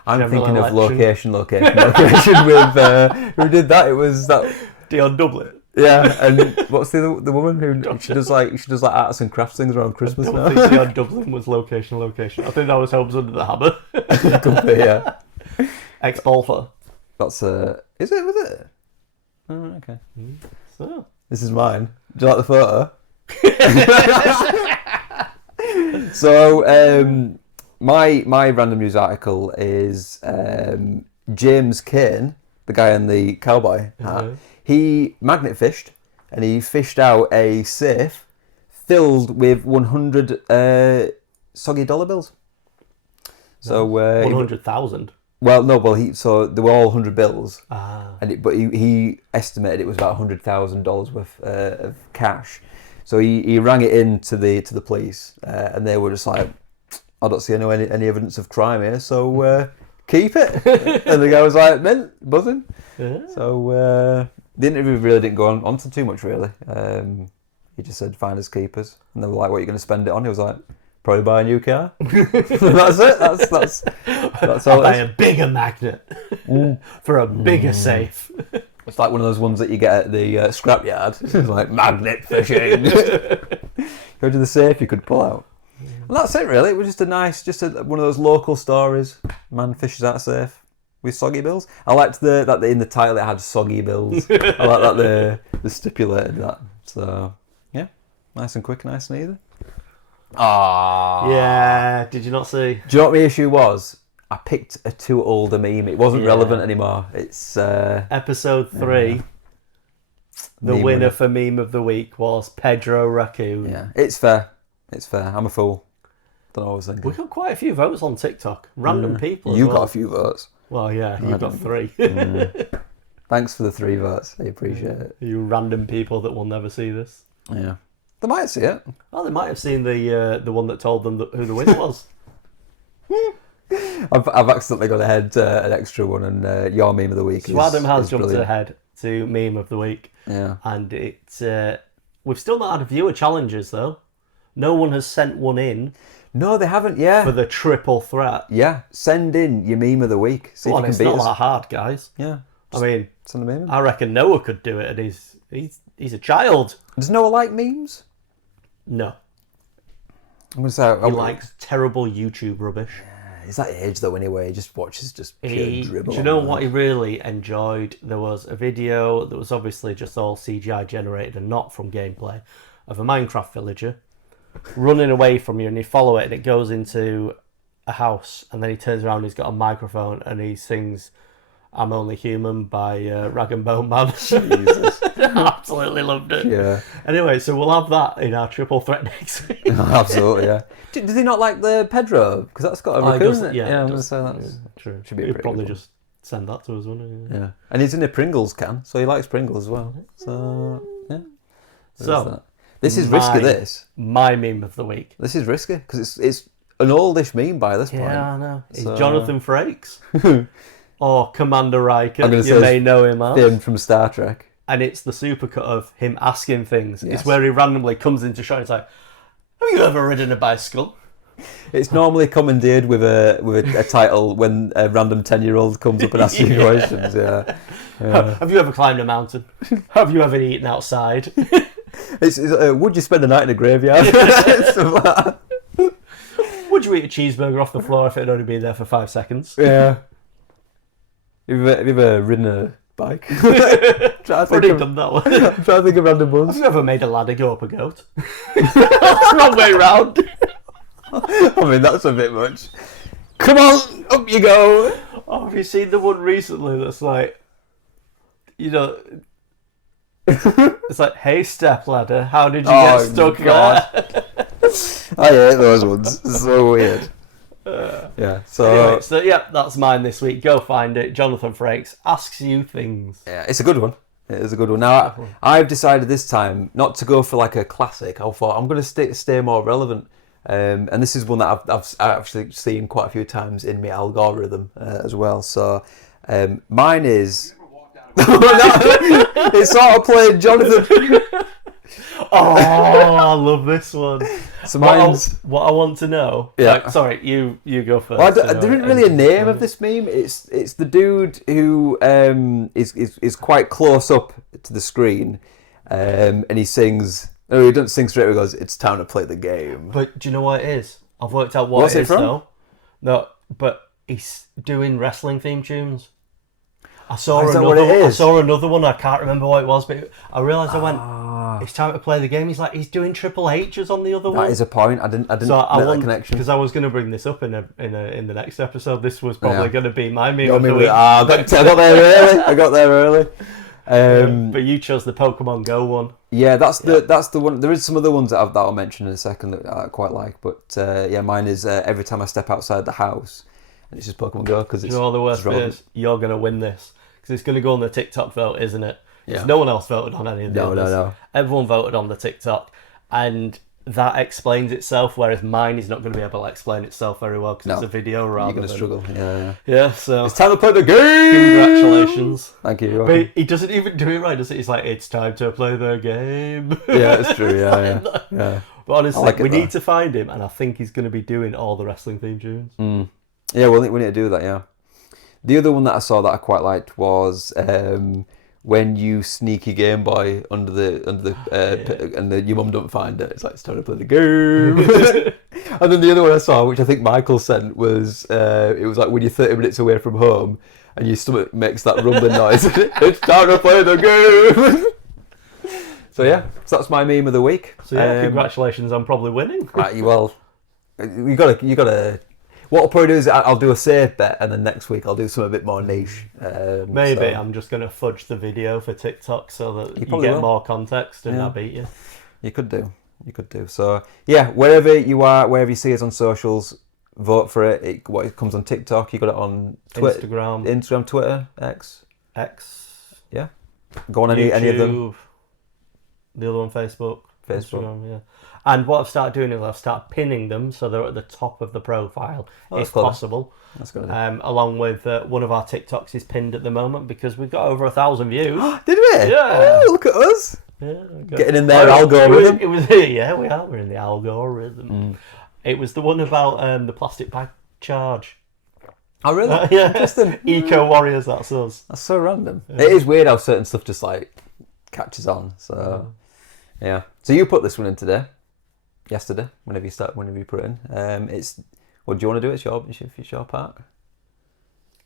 I'm thinking of location with who did that? It was that Dion Dublin. Yeah, and what's the woman who she does like arts and crafts things around Christmas now? I think Dion Dublin was location. I think that was Homes Under the Hammer. Could be, yeah. Ex-Bolfer. That's is it? Was it? Oh, okay. So this is mine. Do you like the photo? So my random news article is James Cain, the guy in the cowboy hat. He magnet fished and he fished out a safe filled with 100 soggy dollar bills. So 100,000. Well, no, so they were all 100 bills. And but he estimated it was about $100,000 worth of cash. So he rang it in to the police, and they were just like, I don't see any evidence of crime here, so keep it. And the guy was like, mint, buzzing. Yeah. So the interview really didn't go on to too much, really. He just said, finders keepers. And they were like, what are you going to spend it on? He was like, probably buy a new car. That's it. That's all. Buy a bigger magnet for a bigger safe. It's like one of those ones that you get at the scrapyard. It's like magnet fishing. Go to the safe you could pull out. And that's it, really. It was just one of those local stories. Man fishes out safe with soggy bills. I liked that in the title it had soggy bills. I like that they stipulated that. So, yeah, nice and quick, nice and easy. Ah, Yeah, did you not see? Do you know what my issue was? I picked a too old a meme. It wasn't relevant anymore. It's episode 3. The winner for meme of the week was Pedro Raccoon. Yeah, it's fair. It's fair. I'm a fool. Don't know what I was thinking. We got quite a few votes on TikTok. Random people. You got a few votes. Well, yeah, you got 3. Thanks for the 3 votes. I appreciate it. You random people that will never see this. Yeah, they might see it. Oh, they might have seen the one that told them who the winner was. I've accidentally gone ahead an extra one, and your meme of the week. So Adam has is jumped brilliant. ahead to meme of the week. Yeah, and it's we've still not had a viewer challenges though. No one has sent one in. No, they haven't. Yeah, for the triple threat. Yeah, send in your meme of the week. See if you can it's beat not us. that hard, guys. Yeah, I mean, send a meme in. I reckon Noah could do it, and he's a child. Does Noah like memes? No, I'm gonna say he likes terrible YouTube rubbish. He's that age though anyway. He just watches pure dribble. Do you know what he really enjoyed? There was a video that was obviously just all CGI generated and not from gameplay of a Minecraft villager running away from you, and you follow it and it goes into a house, and then he turns around and he's got a microphone and he sings I'm Only Human by Rag and Bone Man. Jesus. Absolutely loved it. Yeah. Anyway, so we'll have that in our triple threat next week. Absolutely, yeah. Does he not like the Pedro? Because that's got a raccoon, isn't it? Yeah, I'm going to say that's true. Should be a He'd pretty probably good one. just send that to us, wouldn't he? Yeah. And he's in a Pringles can, so he likes Pringles as well. So, yeah. So, this is risky, this. My meme of the week. This is risky, because it's an oldish meme by this point. Yeah, I know. It's So- Jonathan Frakes. Or Commander Riker. I'm gonna You say may know him as. Him from Star Trek. And it's the supercut of him asking things. Yes. It's where he randomly comes into shot. It's like, have you ever ridden a bicycle? It's normally commandeered with a title when a random 10-year-old comes up and asks you questions. Yeah. Have you ever climbed a mountain? Have you ever eaten outside? It's would you spend a night in a graveyard? Stuff like that. Would you eat a cheeseburger off the floor if it had only been there for 5 seconds? Yeah. Have you ever ridden a bike? Already done that one. I'm trying to think of random Have ones. you ever made a ladder go up a goat? Wrong way round. I mean, that's a bit much. Come on, up you go. Oh, have you seen the one recently that's like, you know, it's like, hey stepladder, how did you get stuck there? I hate those ones. It's so weird. Yeah. Anyway, so yeah, that's mine this week. Go find it. Jonathan Frakes asks you things. Yeah, it's a good one. It is a good one. Now, I've decided this time not to go for like a classic. I thought I'm going to stay more relevant. And this is one that I've actually seen quite a few times in my algorithm as well. So mine is... It sort of played Jonathan... Oh, I love this one. So mine's... What I want to know... Yeah. Like, sorry, you go first. Well, there isn't really a name of this meme. It's the dude who is quite close up to the screen, and he sings. No, he doesn't sing straight away. He goes, "It's time to play the game." But do you know what it is? I've worked out what What's it it is from? though. No, but he's doing wrestling theme tunes. I saw Is that another what it one. I is? saw another one. I can't remember what it was, but I realised I went. Ah, It's time to play the game. He's like he's doing Triple H's on the other one. that is a point. I didn't So make I that want connection. because I was going to bring this up in the next episode. This was probably Yeah. going to be my meme I of the week. got there early. But you chose the Pokemon Go one. Yeah, that's the one. There is some other ones that I'll mention in a second that I quite like, but yeah, mine is every time I step outside the house, and it's just Pokemon Go because it's. You know what the worst it's bit relevant. is? You're going to win this because it's going to go on the TikTok vote, isn't it? Yeah. No one else voted on any of the No, others. no. Everyone voted on the TikTok, and that explains itself. Whereas mine is not going to be able to explain itself very well because it's a video rather. You're going to struggle. Yeah. Yeah. So It's time to play the game. congratulations. Thank you. You're But welcome. he doesn't even do it right, does it? He's like, it's time to play the game. Yeah, it's true. Yeah. But honestly, like it we though. need to find him, and I think he's going to be doing all the wrestling theme tunes. Yeah, we need to do that. Yeah. The other one that I saw that I quite liked was when you sneak your Game Boy under the and your mum don't find it. It's like it's time to play the game. And then the other one I saw, which I think Michael sent, was it was like when you're 30 minutes away from home and your stomach makes that rumbling noise. It's time to play the game. So so that's my meme of the week. So congratulations on probably winning. Right, well, you gotta. What I'll probably do is I'll do a safe bet, and then next week I'll do something a bit more niche. Maybe I'm just going to fudge the video for TikTok so that you get more context and I beat you. You could do. So wherever you are, wherever you see us on socials, vote for it. It comes on TikTok. You got it on Twitter, Instagram, Twitter, X. Yeah. Go on YouTube, any of them. The other one, Facebook. Instagram, yeah. And what I've started doing is I've started pinning them so they're at the top of the profile, if possible. That's good. Along with one of our TikToks is pinned at the moment because we've got over 1,000 views. Did we? Yeah. Oh, look at us. Yeah, getting in their algorithm. It was yeah, we are. We're in the algorithm. It was the one about the plastic bag charge. Oh, really? Yeah. Interesting. Eco warriors, that's us. That's so random. Yeah. It is weird how certain stuff just like catches on. So yeah. So you put this one in yesterday, whenever you put it in. It's. Well, do you want to do it? It's your part.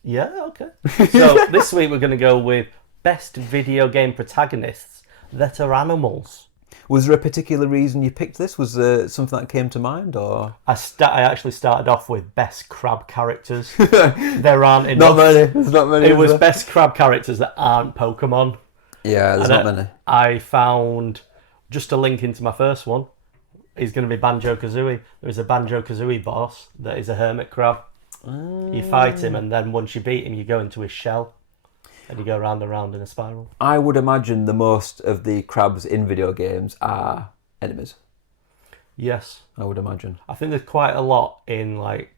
Yeah. Okay. So this week we're going to go with best video game protagonists that are animals. Was there a particular reason you picked this? Was there something that came to mind, or I actually started off with best crab characters. There aren't enough. Not many. There's not many. It was best crab characters that aren't Pokemon. Yeah, there's not many. I found just a link into my first one. Is going to be Banjo-Kazooie. There is a Banjo-Kazooie boss that is a hermit crab. You fight him, and then once you beat him, you go into his shell, and you go round and round in a spiral. I would imagine the most of the crabs in video games are enemies. Yes. I would imagine. I think there's quite a lot in, like,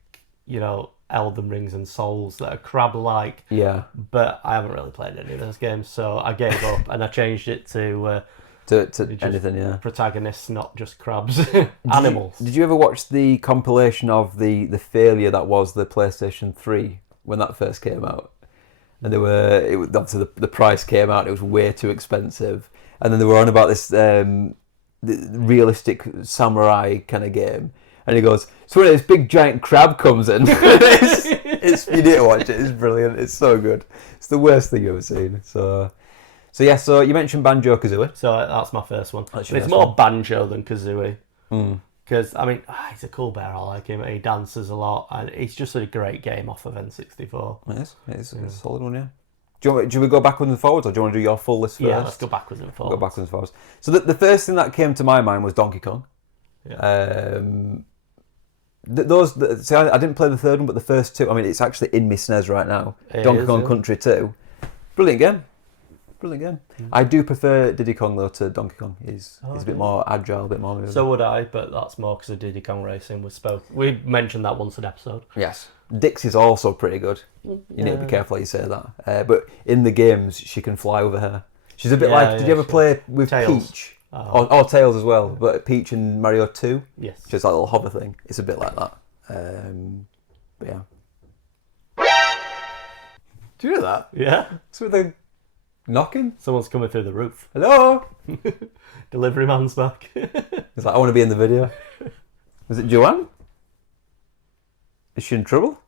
Elden Rings and Souls that are crab-like. Yeah. But I haven't really played any of those games, so I gave up, and I changed it to anything, yeah. Protagonists, not just crabs. Animals. Did you ever watch the compilation of the failure that was the PlayStation 3 when that first came out? And obviously the price came out, it was way too expensive. And then they were on about this the realistic samurai kind of game. And he goes, so when this big giant crab comes in, you need to watch it, it's brilliant, it's so good. It's the worst thing you've ever seen. So you mentioned Banjo-Kazooie. So that's my first one. It's more Banjo than Kazooie. Because, he's a cool bear, I like him. He dances a lot, and it's just a great game off of N64. It is a solid one, yeah. Do we go backwards and forwards, or do you want to do your full list first? Yeah, let's go backwards and forwards. So the first thing that came to my mind was Donkey Kong. Yeah. I didn't play the third one, but the first two, it's actually in my SNES right now. Donkey Kong Country 2. Brilliant game. I do prefer Diddy Kong though to Donkey Kong. He's a bit more agile, a bit more moving. So would I, but that's more because of Diddy Kong Racing. We mentioned that once an episode. Yes. Dix is also pretty good. You need to be careful how you say that. But in the games, she can fly over her. She's a bit like. Did you ever play with Tails. Peach? Or Tails as well, but Peach in Mario 2. Yes. Just that little hover thing. It's a bit like that. But yeah. Do you know that? Yeah. So the knocking? Someone's coming through the roof. Hello? Delivery man's back. He's like, I want to be in the video. Is it Joanne? Is she in trouble?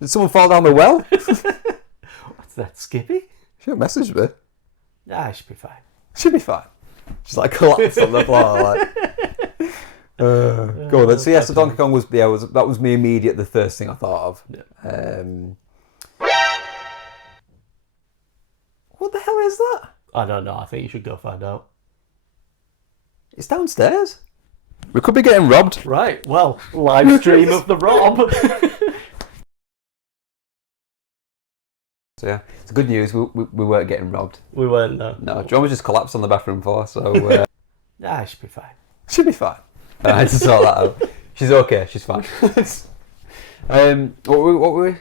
Did someone fall down the well? What's that, Skippy? She messaged me. Ah, she'll be fine. She'll be fine. She's like collapsed on the floor. Like. Go on then. So so Donkey Kong that was me the first thing I thought of. Yeah. What the hell is that? I don't know. I think you should go find out. It's downstairs. We could be getting robbed. Right. Well, live stream of the rob. So yeah, it's good news. We weren't getting robbed. We weren't, no. No, John was just collapsed on the bathroom floor, so... she'll be fine. She'll be fine. I had to sort that out. She's okay, she's fine. What were we?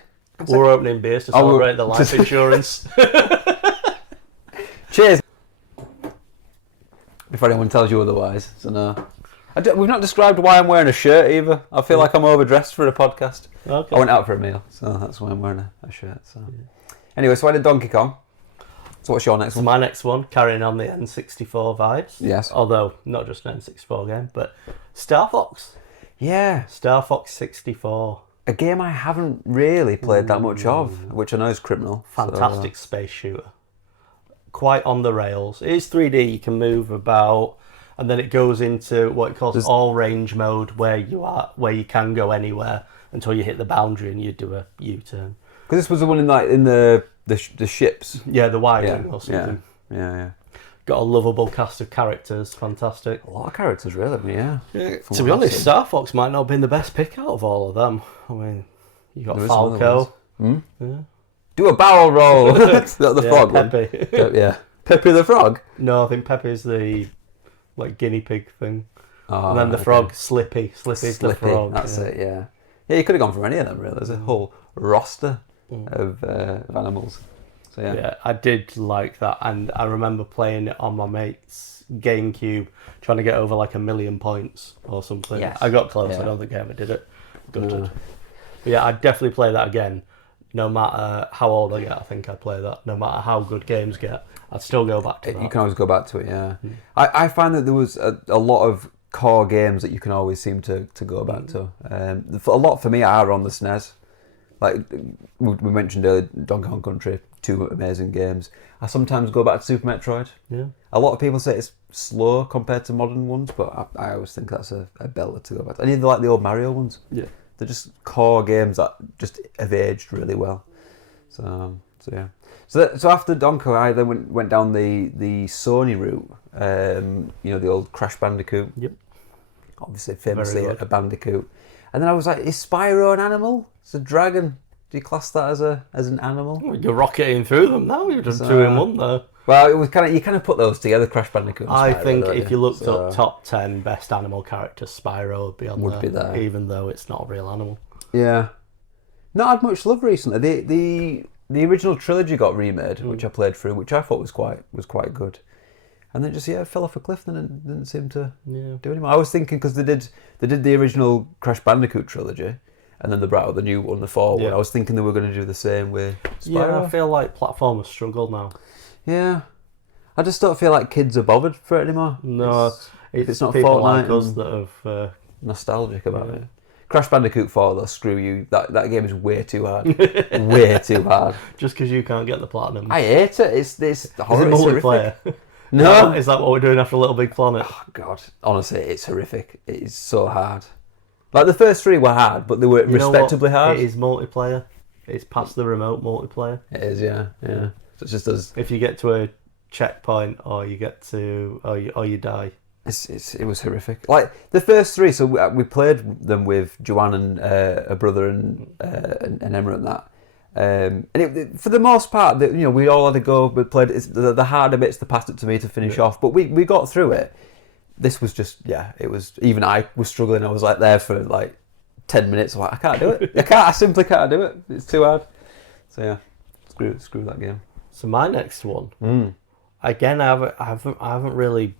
We're opening beers to celebrate the life insurance. Cheers! Before anyone tells you otherwise, so no. We've not described why I'm wearing a shirt either. I feel like I'm overdressed for a podcast. Okay. I went out for a meal, so that's why I'm wearing a shirt. So. Yeah. Anyway, so I did Donkey Kong. So what's your next one? My next one, carrying on the N64 vibes. Yes. Although, not just an N64 game, but Star Fox. Yeah, Star Fox 64. a game I haven't really played that much of, which I know is criminal. Fantastic space shooter. Quite on the rails. It is 3D, you can move about, and then it goes into what it calls all range mode, where you can go anywhere until you hit the boundary and you do a U-turn. Because this was the one in the ships. Yeah, the Y-wing or something. Yeah. Got a lovable cast of characters, fantastic. A lot of characters, really. Yeah. To be honest, Star Fox might not have been the best pick out of all of them. I mean, you got Falco. Yeah. Do a barrel roll. The frog Pepe. one. Yeah. Pepe the frog? No, I think Pepe's the guinea pig thing. Oh, And then the frog, Slippy. Slippy's the frog. That's it, yeah. Yeah, you could have gone for any of them, really. There's a whole roster of animals. So, Yeah, I did like that, and I remember playing it on my mate's GameCube, trying to get over like 1,000,000 points or something. Yes. I got close. Yeah. I don't think I ever did it. Gutted. But yeah, I'd definitely play that again. No matter how old I get, I think I'd play that. No matter how good games get, I'd still go back to that. You can always go back to it, yeah. I find that there was a lot of core games that you can always seem to go back to. A lot for me are on the SNES. Like we mentioned earlier, Donkey Kong Country, 2 amazing games. I sometimes go back to Super Metroid. Yeah. A lot of people say it's slow compared to modern ones, but I always think that's a belter to go back to. And even like the old Mario ones. Yeah. They're just core games that just have aged really well. So yeah. So after Donkey, I then went down the Sony route. The old Crash Bandicoot. Yep. Obviously, famously a Bandicoot. And then I was like, is Spyro an animal? It's a dragon. Do you class that as an animal? Well, you're rocketing through them now. You've done 2 in 1 there. Well, it was you kind of put those together, Crash Bandicoot and Spyro, I think don't if you looked up top 10 best animal characters, Spyro would be on Would be there. even though it's not a real animal. Yeah. Not had much love recently. The original trilogy got remade, which I played through, which I thought was quite good. And then just it fell off a cliff and it didn't seem to do anymore. I was thinking because they did the original Crash Bandicoot trilogy, and then they brought out the new one, the 4 one. I was thinking they were going to do the same with Spyro. Yeah, I feel like platformers struggle now. Yeah. I just don't feel like kids are bothered for it anymore. No, it's not people Fortnite like us that have nostalgic about it. Crash Bandicoot 4, though, screw you. That game is way too hard. Way too hard. Just because you can't get the platinum. I hate it. It's horrible. Is it multiplayer? No. Is that what we're doing after Little Big Planet? Oh, God. Honestly, it's horrific. It is so hard. Like, the first 3 were hard, but they were respectably hard. It is multiplayer. It's past the remote multiplayer. It is, yeah. So it's just as... If you get to a checkpoint or you get to... or you die. It was horrific. Like, the first 3, so we played them with Joanne and a brother and Emma and that. And for the most part, we all had to go. We played the harder bits. They passed it to me to finish off, but we got through it. This was just it was. Even I was struggling. I was like there for like 10 minutes. I'm like, I can't do it. I simply can't do it. It's too hard. So yeah, screw that game. So my next one, again, I haven't really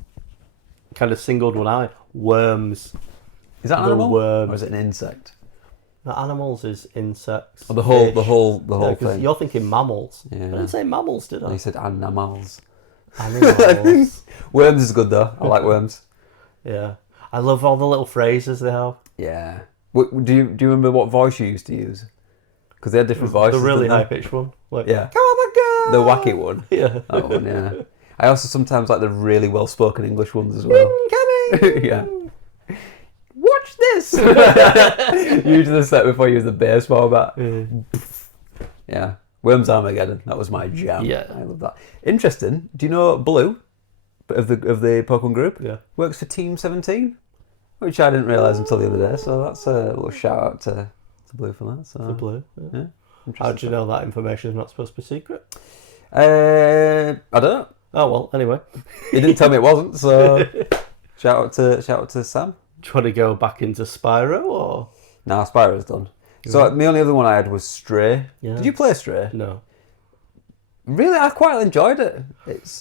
kind of singled one out. Worms. Is that an animal? Or is it an insect? The animals is insects. Oh, the whole thing. You're thinking mammals. Yeah. I didn't say mammals, did I? You said animals. Animals. Worms is good though. I like worms. Yeah, I love all the little phrases they have. Yeah. Do you remember what voice you used to use? Because they had different voices. The really high pitched one. Like, yeah. Come on, my The wacky one. Yeah. That one. Yeah. I also sometimes like the really well spoken English ones as well. Incoming. Yeah. Watch this. Usually the set before you use the baseball bat. Yeah. Worms Armageddon. That was my jam. Yeah. I love that. Interesting. Do you know Blue of the Pokemon group? Yeah. Works for Team 17, which I didn't realise until the other day. So that's a little shout out to Blue for that. So The Blue. yeah. How do you know that information is not supposed to be secret? I don't know. Oh well. Anyway, He didn't tell me it wasn't. So shout out to Sam. do you want to go back into Spyro or? Nah, Spyro's done. So the only other one I had was Stray. Yeah. Did you play Stray? No. Really, I quite enjoyed it.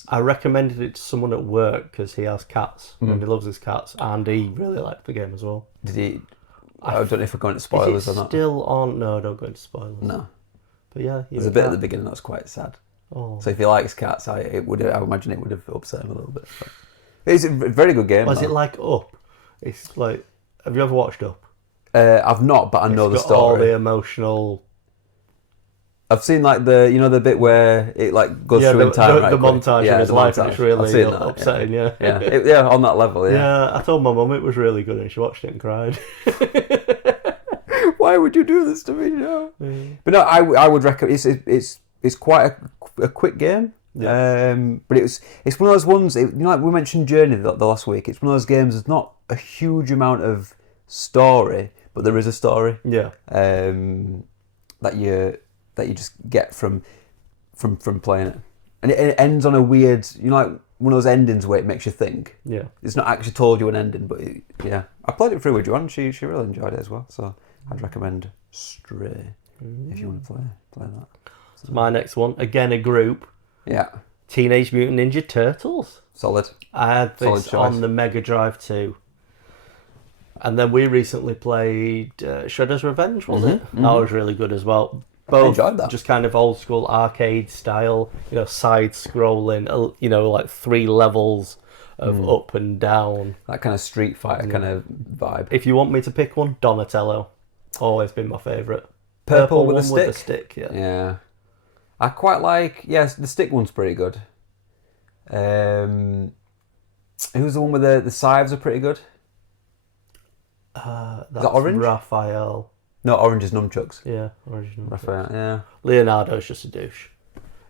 I recommended it to someone at work because he has cats and he loves his cats, and he really liked the game as well. Did he? I don't know if we're going to Is spoilers it or not. still on? No, don't go into spoilers. No. But yeah, There's a bit at the beginning that's quite sad. Oh. So if he likes cats, I imagine it would have upset him a little bit. But it's a very good game. Was it like Up? It's like, have you ever watched Up? I've not, but I know the It's got all story. the emotional. I've seen like the bit where it like goes through in time. The quick. montage of his the life, and it's montage. I've really seen that, upsetting. Yeah, on that level. Yeah. Yeah, I told my mum it was really good, and she watched it and cried. Why would you do this to me? No. But no, I would recommend. It's quite a quick game. Yeah. But it's one of those ones. Like we mentioned Journey the last week. It's one of those games. There's not a huge amount of story, but there is a story. Yeah. That you just get from playing it, and it ends on a weird. Like one of those endings where it makes you think. Yeah. It's not actually told you an ending, but I played it through with Joanne. She really enjoyed it as well. So I'd recommend Stray if you want to play that. So my next one, again a group. Yeah. Teenage Mutant Ninja Turtles. Solid. I had this on the Mega Drive too. And then we recently played Shredder's Revenge, was it? That was really good as well. Both I enjoyed that. Just kind of old school arcade style, side scrolling, like 3 levels of up and down. That kind of Street Fighter kind of vibe. If you want me to pick one, Donatello. Always been my favourite. Purple with one a with the stick, yeah. Yeah. I quite like, the stick one's pretty good. Who's the one with the scythes are pretty good? That's Is that orange? Raphael. No, orange is nunchucks. Yeah, orange. Raphael, yeah. Leonardo's just a douche.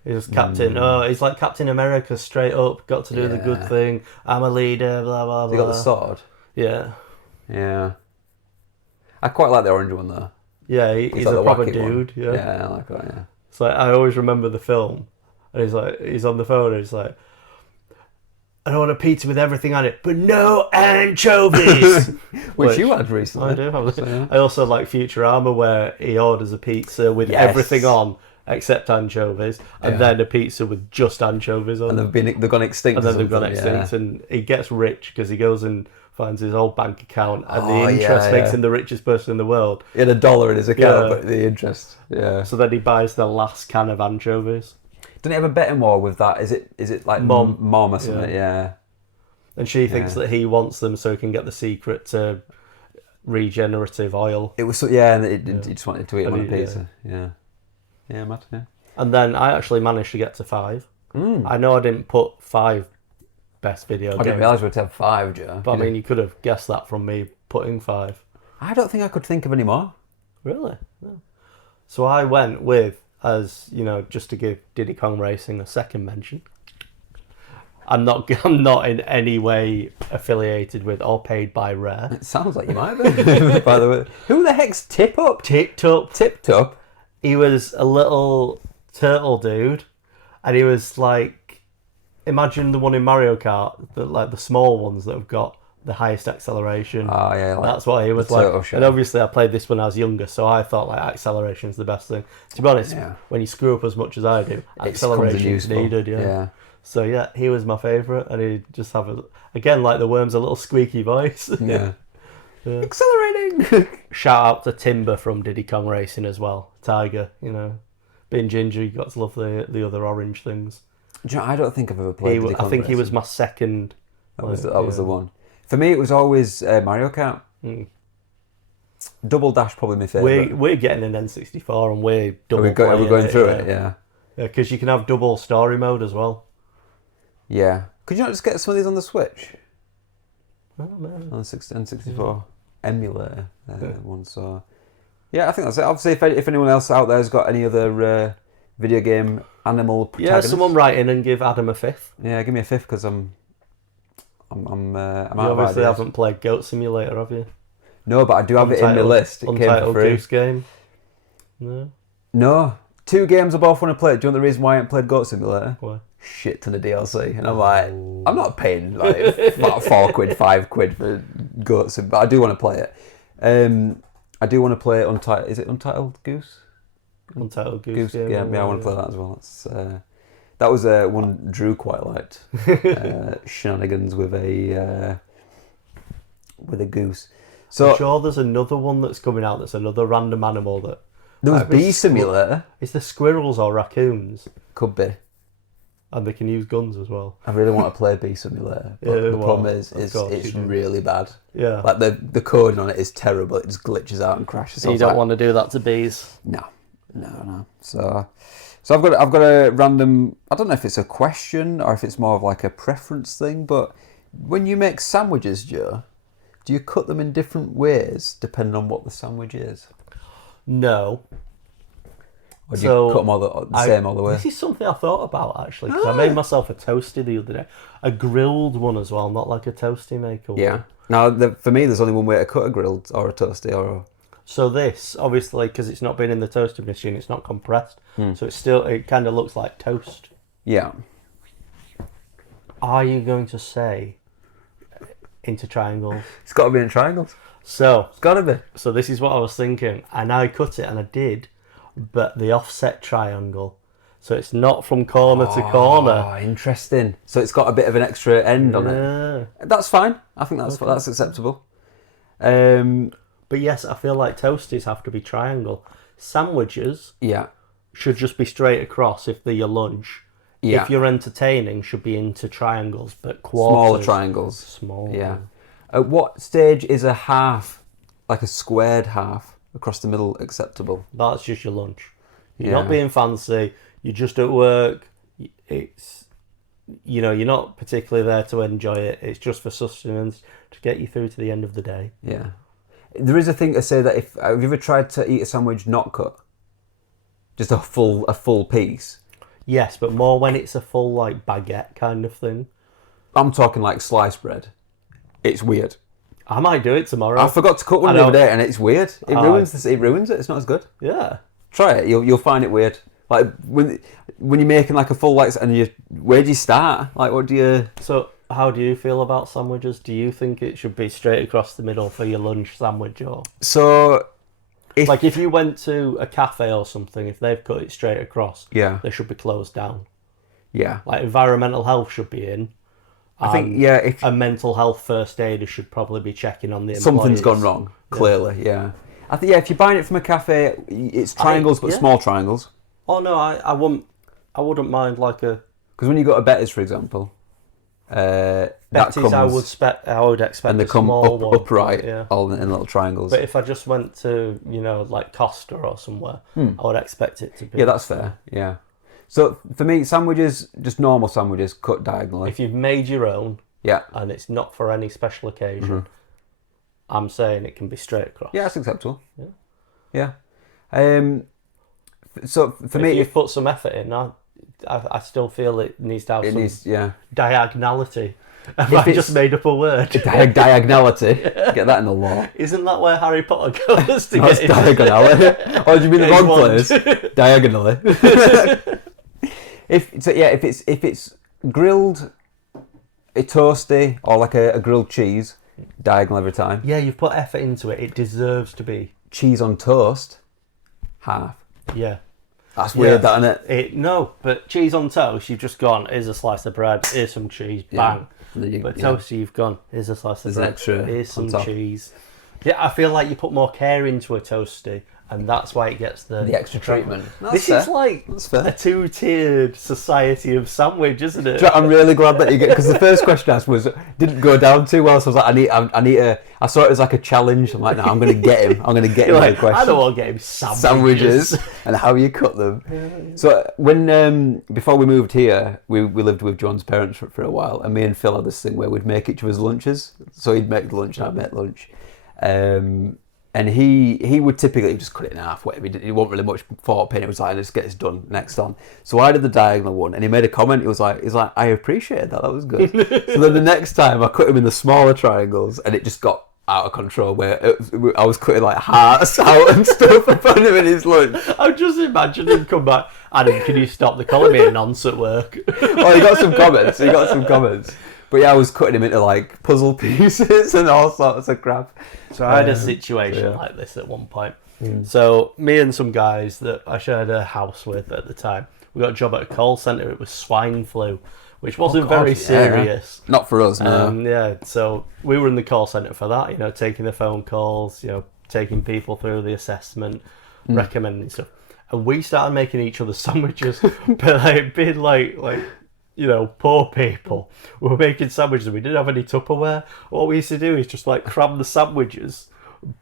He's Captain. He's like Captain America straight up. Got to do the good thing. I'm a leader. Blah blah blah. He got the sword. Yeah. Yeah. I quite like the orange one though. Yeah, he's like a the proper wacky dude. one. Yeah. Yeah, I like that. Yeah. So I always remember the film, and he's on the phone, and he's like, I don't want a pizza with everything on it, but no anchovies. Which you had recently. I do have. So, yeah. I also like Futurama, where he orders a pizza with everything on except anchovies, and then a pizza with just anchovies on. And they've gone extinct. And then they've gone extinct, and he gets rich because he goes and finds his old bank account, and the interest makes him the richest person in the world. He had $1 in his account, but the interest. Yeah. So then he buys the last can of anchovies. Didn't he have a betting war with that? Is it like Mom or something? Yeah. And she thinks that he wants them so he can get the secret to regenerative oil. It was and he just wanted to eat them on a pizza. Yeah, mad. Yeah. And then I actually managed to get to 5. I know I didn't put 5 best video games. I didn't realise we'd have 5, Joe. But I mean, you could have guessed that from me putting 5. I don't think I could think of any more. Really? No. So I went with, as just to give Diddy Kong Racing a second mention. I'm not in any way affiliated with or paid by Rare. It sounds like you might be. By the way, who the heck's Tip Up? Tipped Up. Tipped Up. He was a little turtle dude, and he was like, imagine the one in Mario Kart, the small ones that have got the highest acceleration. Oh yeah, that's what he was like. And obviously, I played this when I was younger, so I thought like acceleration is the best thing. To be honest, when you screw up as much as I do, acceleration is needed. Yeah. So yeah, he was my favourite, and he just have again like the worms, a little squeaky voice. Yeah. Accelerating. Shout out to Timber from Diddy Kong Racing as well. Tiger, being ginger, you got to love the other orange things. Do you know, I don't think I've ever played Diddy Kong Racing. He was my second. That was the one. For me, it was always Mario Kart. Double Dash probably my favourite. We're getting an N64 and we're double. Are we going through it? Yeah. Yeah, because you can have double story mode as well. Yeah. Could you not just get some of these on the Switch? Oh, no. On the N64 emulator one. So yeah, I think that's it. Obviously, if anyone else out there has got any other video game animal protagonists, someone write in and give Adam a 5th. Yeah, give me a 5th because I'm you out of obviously ideas. haven't played Goat Simulator, have you? No, but I do have it in my list. It came for Untitled free. Goose Game. No. 2 games I both want to play. Do you know the reason why I haven't played Goat Simulator? Why? Shit ton of DLC, and I'm like, I'm not paying like £4, £5 for Goat Sim, but I do want to play it. I do want to play Untitled. Is it Untitled Goose? Untitled Goose Game. Yeah, I want to play that as well. That was one Drew quite liked. Shenanigans with a goose. So I'm sure there's another one that's coming out. That's another random animal that. There was Bee Simulator. Is the squirrels or raccoons? Could be. And they can use guns as well. I really want to play Bee Simulator, but the problem is it's really bad. Yeah. Like the coding on it is terrible. It just glitches out and crashes. So you don't want to do that to bees. No. So I've got a random. I don't know if it's a question or if it's more of like a preference thing. But when you make sandwiches, Joe, do you cut them in different ways depending on what the sandwich is? No. Or do you cut them the same all the way? This is something I thought about, actually, because I made myself a toasty the other day. A grilled one as well, not like a toasty maker one. Yeah. Now, for me, there's only one way to cut a grilled or a toasty or So this, obviously, because it's not been in the toaster machine, it's not compressed. So it kind of looks like toast. Yeah. Are you going to say into triangles? It's got to be in triangles. So It's got to be. So this is what I was thinking, and I cut it, and I did, but the offset triangle, so it's not from corner to corner. Oh, interesting. So it's got a bit of an extra end on it. That's fine. I think that's acceptable. But yes, I feel like toasties have to be triangle. Sandwiches should just be straight across if they're your lunch. Yeah. If you're entertaining, should be into triangles, but quarters. Smaller triangles. Small. Yeah. At what stage is a half, like a squared half, across the middle acceptable? That's just your lunch. You're not being fancy. You're just at work. It's, you're not particularly there to enjoy it. It's just for sustenance to get you through to the end of the day. Yeah. There is a thing to say that have you ever tried to eat a sandwich not cut? Just a full piece? Yes, but more when it's a full like baguette kind of thing. I'm talking like sliced bread. It's weird. I might do it tomorrow. I forgot to cut one the other day and it's weird. It ruins it. It's not as good. Yeah. Try it. You'll find it weird. Like when you're making like a full and where do you start? Like what do you? So how do you feel about sandwiches? Do you think it should be straight across the middle for your lunch sandwich, or so? If you went to a cafe or something, if they've cut it straight across, they should be closed down. Yeah. Like environmental health should be in. I think if a mental health first aider should probably be checking on the employees. Something's gone wrong. Clearly, yeah. I think if you're buying it from a cafe, it's triangles but small triangles. Oh no, I wouldn't mind like a. Because when you go to Betty's, for example, Betty's, that comes, I would expect and they a come small one, upright, all in little triangles. But if I just went to like Costa or somewhere, I would expect it to be. Yeah, that's fair. Yeah. So for me, sandwiches, just normal sandwiches, cut diagonally. If you've made your own, and it's not for any special occasion, I'm saying it can be straight across. Yeah, that's acceptable. Yeah. So for me, if you've put some effort in, I still feel it needs to have some diagonality. I just made up a word. Diagonality. Get that in the law. Isn't that where Harry Potter goes to get diagonality. Oh, do you mean the wrong place? Diagonally. If it's grilled, a toasty, or like a grilled cheese, diagonal every time. Yeah, you've put effort into it. It deserves to be. Cheese on toast, half. Yeah. That's weird, that, isn't it? No, but cheese on toast, you've just gone, here's a slice of bread, here's some cheese, bang. But toasty, you've gone, here's a slice of bread, extra here's some cheese. Yeah, I feel like you put more care into a toasty, and that's why it gets the extra treatment. This is like a two-tiered society of sandwich, isn't it? I'm really glad that you get, because the first question I asked didn't go down too well, so I was like, I saw it as like a challenge. I'm like, no, I'm going to get him. I'm going to get him. Like, I don't want to get him sandwiches. And how you cut them. Yeah. So when before we moved here, we lived with John's parents for a while, and me and Phil had this thing where we'd make each other's lunches. So he'd make lunch and I'd make lunch. And he would typically just cut it in half, whatever. He wasn't really much thought in it. It was like, let's get this done, next on. So I did the diagonal one, and he made a comment. He was like, I appreciated that was good. So then the next time I cut him in the smaller triangles, and it just got out of control, where I was cutting like hearts out and stuff in front of him in his lunch. I'm just imagining him come back, Adam, can you stop the calling me a nonce at work? Well, he got some comments. But yeah, I was cutting him into like puzzle pieces and all sorts of crap. So I had a situation like this at one point. So me and some guys that I shared a house with at the time, we got a job at a call centre. It was swine flu, which wasn't very serious. Not for us, no. Yeah, so we were in the call centre for that, taking the phone calls, taking people through the assessment, recommending stuff. And we started making each other sandwiches, but being like poor people. We were making sandwiches and we didn't have any Tupperware. What we used to do is just like cram the sandwiches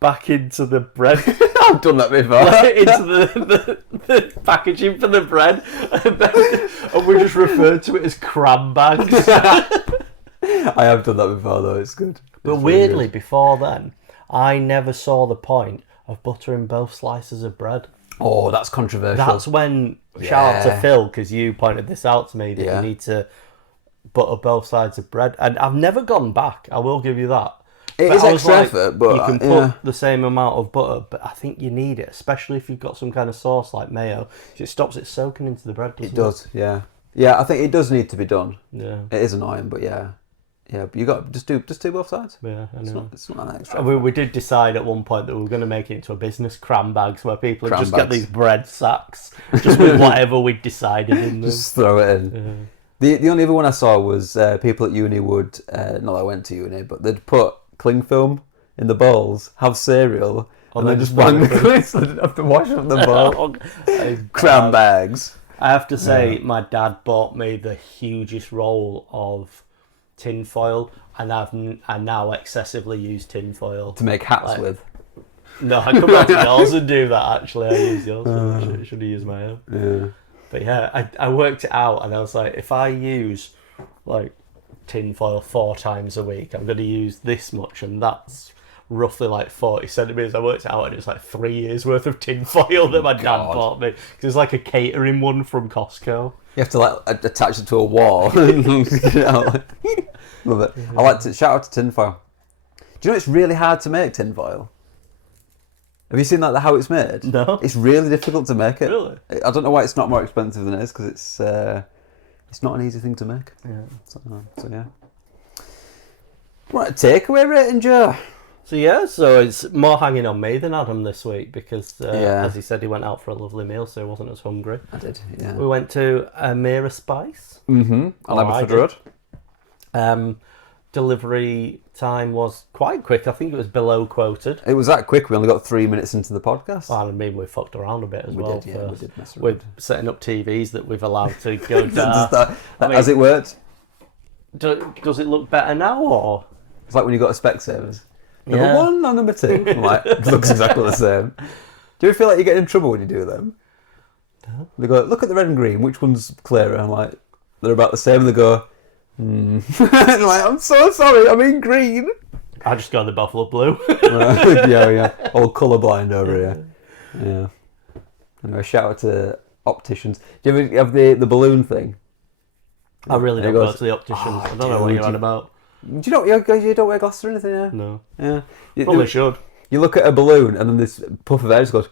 back into the bread. I've done that before. Into the packaging for the bread. And we just referred to it as cram bags. I have done that before though, it's good. But It's weirdly, really good. before then, I never saw the point of buttering both slices of bread. Oh, that's controversial. That's when, shout out to Yeah. Phil, because you pointed this out to me, that Yeah. you need to butter both sides of bread. And I've never gone back, I will give you that. It But is I was extra effort, but you can put yeah. the same amount of butter, but I think you need it, especially if you've got some kind of sauce like mayo. It stops it soaking into the bread, doesn't It does, yeah. Yeah, I think it does need to be done. Yeah, It is annoying, but yeah. Yeah, but you got just do both sides. yeah, I know. It's not an extra. We did decide at one point that we were going to make it into a business cram bags where people would Cram just get bags. these bread sacks just with whatever we'd decided in them. Just throw it in. The only other one I saw was people at uni would, not that I went to uni, but they'd put cling film in the bowls, have cereal, and then just bang the cling so they didn't have to wash up the bowl. That is Cram bad. bags. I have to say, my dad bought me the hugest roll of tin foil, and I now excessively use tin foil. To make hats Like- with. No, I come back to yours and do that, actually. I use yours. I should have used my own. Yeah. But yeah, I worked it out, and I was like, if I use like tin foil 4 times a week, I'm going to use this much, and that's roughly like 40 centimetres. I worked it out, and it's like 3 years worth of tin foil that my dad God. bought me. 'Cause it's like a catering one from Costco. You have to like attach it to a wall. Love it. I like to shout out to tinfoil. Do you know it's really hard to make tinfoil? Have you seen like how it's made? No. It's really difficult to make it. Really? I don't know why it's not more expensive than it is, because it's not an easy thing to make. Yeah. So yeah. Right, a takeaway rating, Joe. So yeah, so it's more hanging on me than Adam this week because, Yeah. as he said, he went out for a lovely meal, so he wasn't as hungry. I did, yeah. We went to Amira Spice. Mm-hmm. On Oh, I Aberford did. Road. Delivery time was quite quick. I think it was below quoted. It was that quick. We only got 3 minutes into the podcast. Well, I mean, we fucked around a bit as we well. did, yeah. We first, did mess around. with setting up TVs that we've allowed to go Just dark. I mean- as it worked. Does it look better now, or? It's like when you got a Specsavers. Yeah. Number 1 or number 2? I'm like, it looks exactly the same. Do you feel like you get in trouble when you do them? No. They go, look at the red and green, which one's clearer? I'm like, they're about the same. And they go, And I'm like, I'm so sorry, I mean green. I just go the Buffalo Blue. yeah. All colourblind over here. Yeah. Anyway, shout out to opticians. Do you ever have the balloon thing? I really And it don't go goes, to the opticians. "Oh, I don't know what dude, you're on about. Do you know you don't wear glasses or anything? Yeah. No. Yeah. Probably should. You look at a balloon and then this puff of air just goes,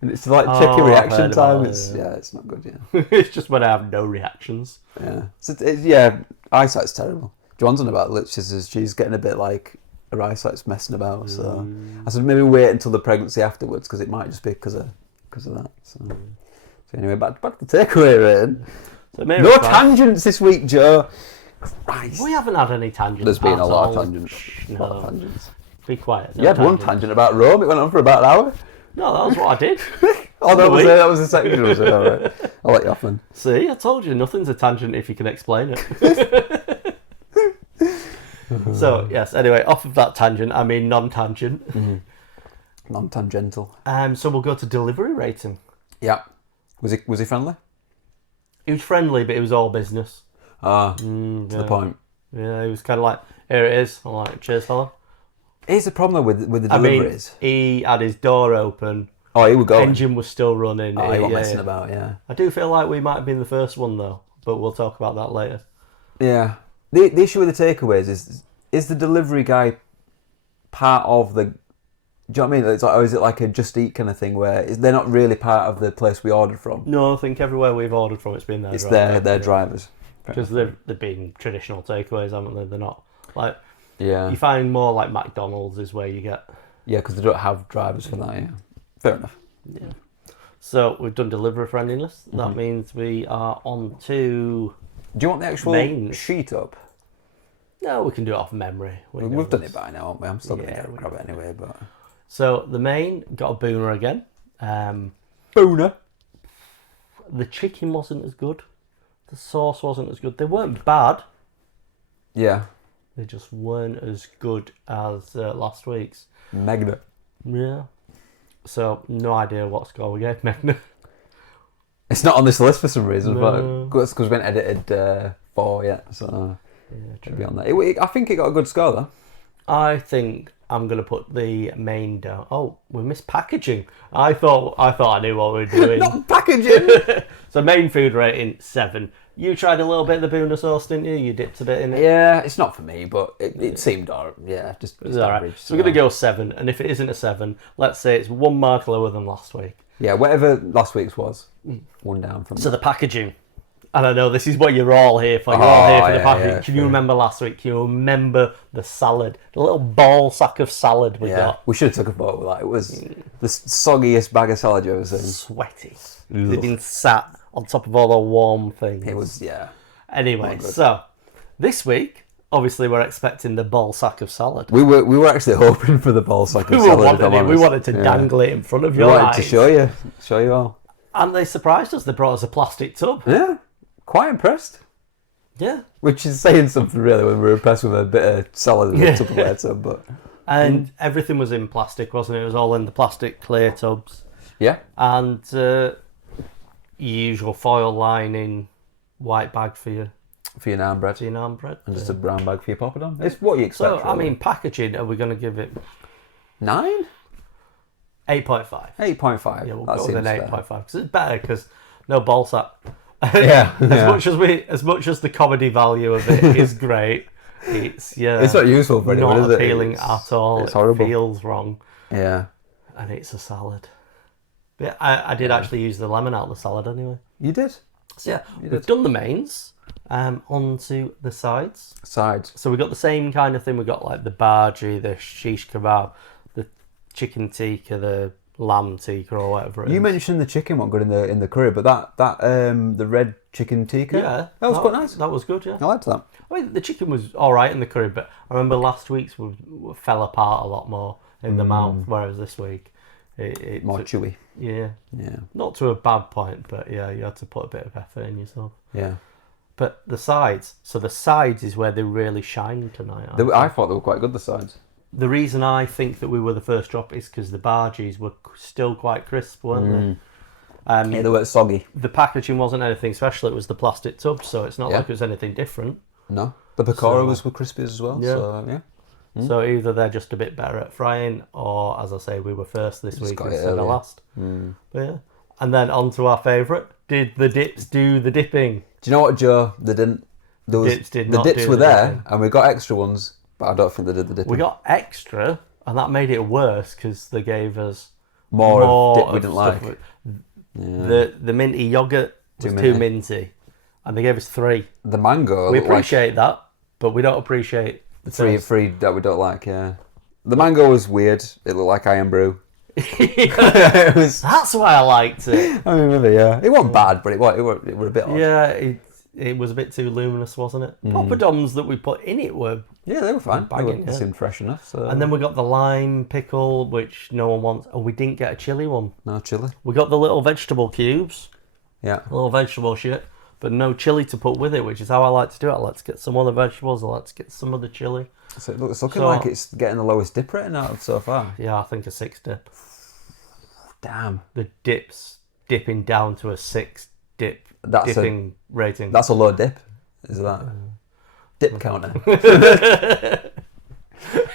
and it's like check your Oh, I've reaction heard about time. it, It's yeah. it's not good. Yeah. It's just when I have no reactions. Yeah. So yeah, eyesight's terrible. Joanne's on about lip scissors. She's getting a bit like her eyesight's messing about. So I said maybe wait until the pregnancy afterwards because it might just be because of that. So anyway, back to the takeaway rating. So maybe No it's fine. tangents this week, Joe. Christ. We haven't had any tangents. There's been at a lot of all. tangents. Shh, A lot of no. tangents. Be quiet. No You had one tangents. tangent about Rome. It went on for about an hour. No, that was what I did. Oh, that Wait. was a section. Was it? All right. I'll let you off then. See, I told you, nothing's a tangent if you can explain it. So, yes, anyway, off of that tangent, I mean non-tangent. Non-tangential. So we'll go to delivery rating. Yeah. Was he friendly? He was friendly, but it was all business. To Yeah. the point. Yeah, he was kind of like, here it is. I'm like, cheers, fella. Here's the problem with the I mean, deliveries. he had his door open. Oh, he would go. Engine was still running. Oh, he wasn't Yeah, messing yeah. about, yeah. I do feel like we might have been the first one, though. But we'll talk about that later. Yeah. The issue with the takeaways is the delivery guy part of the... Do you know what I mean? It's like, or is it like a Just Eat kind of thing where they're not really part of the place we ordered from? No, I think everywhere we've ordered from, it's been their It's driver. their drivers. Because they've been traditional takeaways, haven't they? They're not like Yeah. you find more like McDonald's is where you get. Yeah, because they don't have drivers for that, yeah. Fair enough. Yeah. So we've done delivery friendliness. Mm-hmm. That means we are on to. Do you want the actual Mains. sheet up? No, we can do it off memory. We know We've done this. it by now, haven't we? I'm still going Yeah, to we grab it anyway, but... So the main got a booner again. Booner. The chicken wasn't as good. the sauce wasn't as good. They weren't bad. Yeah. They just weren't as good as last week's. Magna. Yeah. So, no idea what score we gave Megna. It's not on this list for some reason, No. but it's because we haven't edited 4 yet, so Yeah, it'll be on there. I think it got a good score though. I think I'm gonna put the main down. Oh, we missed packaging. I thought I knew what we were doing. Not packaging. So main food rating 7. You tried a little bit of the Boona sauce, didn't you? You dipped a bit in it. Yeah, it's not for me, but it seemed alright. Yeah, just It's all average. right. So we're gonna go 7, and if it isn't a 7, let's say it's 1 mark lower than last week. Yeah, whatever last week's was, 1 down from. So the packaging. And I know this is what you're all here for. You're all here for the packaging. yeah, Can you remember last week? Can you remember the salad? The little ball sack of salad we got. We should have took a photo of that. It was the soggiest bag of salad you've ever seen. Sweaty. They'd been sat on top of all the warm things. It was, yeah. Anyway, so this week, obviously, we're expecting the ball sack of salad. We were actually hoping for the ball sack of salad. We wanted to dangle it in front of We your wanted eyes. to show you all. And they surprised us. They brought us a plastic tub. Yeah, quite impressed. Yeah. Which is saying something really when we're impressed with a bit of salad in a Tupperware tub. But And everything was in plastic, wasn't it? It was all in the plastic clear tubs. yeah, And usual foil lining, white bag for your naan bread naan bread. and just a brown bag for your poppadom. It's what you expect. So, I mean, packaging, are we going to give it 9, 8.5? 8.5. Yeah, we'll That go with an seems fair. 8.5 because it's better because no ball sack. Yeah, As much as the comedy value of it is great, it's It's not useful for anyone, not is it? appealing at all. It's horrible. It feels wrong, Yeah, and it's a salad. But I did actually use the lemon out of the salad anyway. you did. So yeah, we've done the mains. Onto the sides. Sides. So we got the same kind of thing. We got like the bhaji, the shish kebab, the chicken tikka, the lamb tikka, or whatever it is. You mentioned the chicken one good in the curry, but that the red chicken tikka, Yeah, that was quite nice. That was good, yeah. I liked that. I mean, the chicken was all right in the curry, but I remember last week's fell apart a lot more in the mouth, whereas this week it More chewy. Yeah, Yeah, not to a bad point, but yeah, you had to put a bit of effort in yourself. yeah. But the sides, so the sides is where they really shine tonight. I thought they were quite good, the sides. The reason I think that we were the first drop is because the bhajis were still quite crisp, weren't they? Yeah, they weren't soggy. The packaging wasn't anything special. It was the plastic tub, so it's not Yeah. like it was anything different. No, the pakora were crispy as well. Yeah. So yeah. So either they're just a bit better at frying, or as I say, we were first this week got it instead of earlier. last. But yeah. And then on to our favourite. Did the dips do the dipping? Do you know what, Joe? They didn't. There was, Dips did the not dips do were the there, dipping. and we got extra ones, but I don't think they did the dipping. We got extra, and that made it worse because they gave us more of dip we of didn't stuff like. with- The minty yogurt was too minty, and they gave us 3. The mango. We looked like appreciate that, but we don't appreciate the first. free that we don't like. Yeah. The mango was weird. It looked like iron brew. It was. That's why I liked it. I mean, maybe yeah. It wasn't bad, but it were a bit odd. Yeah, it was a bit too luminous, wasn't it? Poppadoms that we put in it were. Yeah, they were fine. Bagging, They yeah. seemed fresh enough. So. And then we got the lime pickle, which no one wants. Oh, we didn't get a chili one. no chili. We got the little vegetable cubes, Yeah. little vegetable shit, but no chili to put with it, which is how I like to do it. Let's get some other vegetables, or let's get some of the chili. So it's looking So- like it's getting the lowest dip rating out of so far. Yeah, I think a 6 dip. Damn. The dips dipping down to a 6 dip That's dipping rating. That's a low dip. Is that dip counter?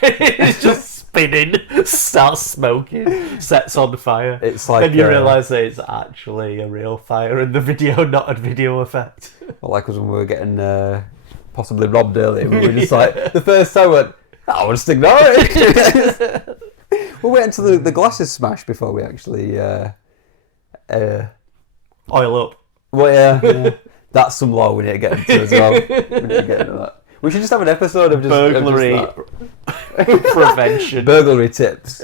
It's just spinning, starts smoking, sets on fire. It's like and you realise that it's actually a real fire in the video, not a video effect. like us when we were getting possibly robbed earlier. We were just like the first time we went, I'll just ignore it. We'll wait until the glasses smash before we actually. Oil up. Well, yeah. That's some law we need to get into as well. We need to get into that. We should just have an episode of just Burglary of just prevention. burglary tips.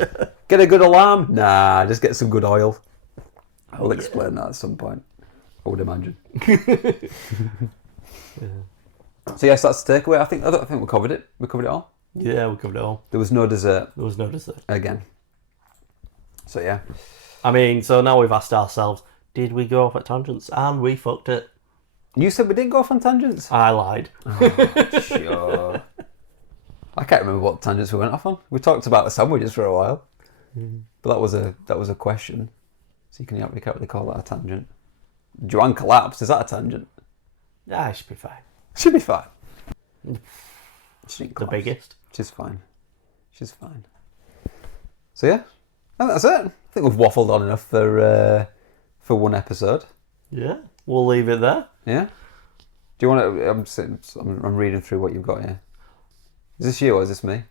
Get a good alarm? Nah, just get some good oil. I'll explain that at some point. I would imagine. So yes, that's the takeaway. I think we covered it. We covered it all. Yeah, we covered it all. There was no dessert There was no dessert. again. So yeah. I mean, so now we've asked ourselves, did we go off at tangents? And we fucked it. You said we didn't go off on tangents? I lied. Sure. I can't remember what tangents we went off on. We talked about the sandwiches for a while. But that was a question. So you can't really call that a tangent. Joanne collapsed. Is that a tangent? Yeah, it should be fine. Should be fine. She didn't The collapse. biggest. She's fine. She's fine. So yeah, I think that's it. I think we've waffled on enough for one episode. Yeah, we'll leave it there. Yeah. Do you want to? I'm reading through what you've got here. Is this you or is this me?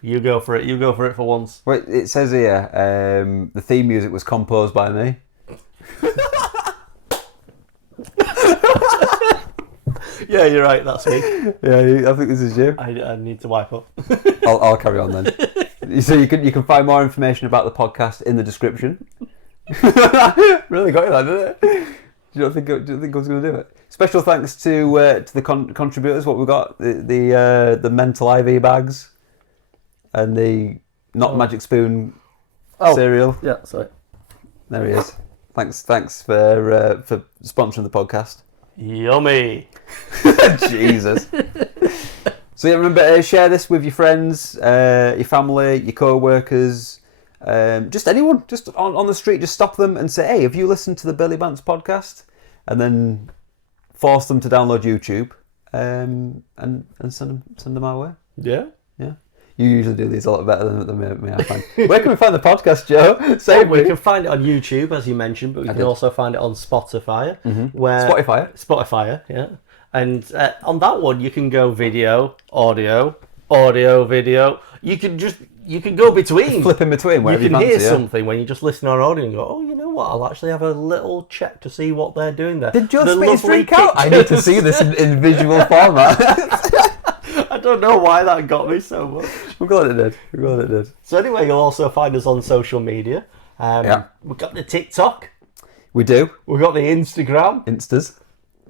You go for it. You go for it for once. Wait, it says here the theme music was composed by me. Yeah, you're right. That's me. Yeah, I think this is you. I need to wipe up. I'll carry on then. So you can find more information about the podcast in the description. Really got you that, didn't it? Do you think I was going to do it? Special thanks to the contributors. What we got the mental IV bags and the not magic spoon cereal. Yeah, sorry. There he is. Thanks for sponsoring the podcast. Yummy. Jesus. So yeah, remember share this with your friends, your family, your co-workers, just anyone, just on the street. Just stop them and say, "Hey, have you listened to the Billy Bants podcast?" And then force them to download YouTube and send them our way. Yeah. Yeah. You usually do these a lot better than me, I find. Where can we find the podcast, Joe? Save We me. can find it on YouTube, as you mentioned, but we can also find it on Spotify. Where Spotify, yeah. And on that one, you can go video, audio, video. You can go between. Flip in between. You can hear something when you just listen on audio and go, oh, you know what? I'll actually have a little check to see what they're doing there. Did Joe spit his freak out? I need to see this in visual format. I don't know why that got me so much. I'm glad it did. So anyway, you'll also find us on social media. We've got the TikTok. We do. We've got the Instagram. Instas.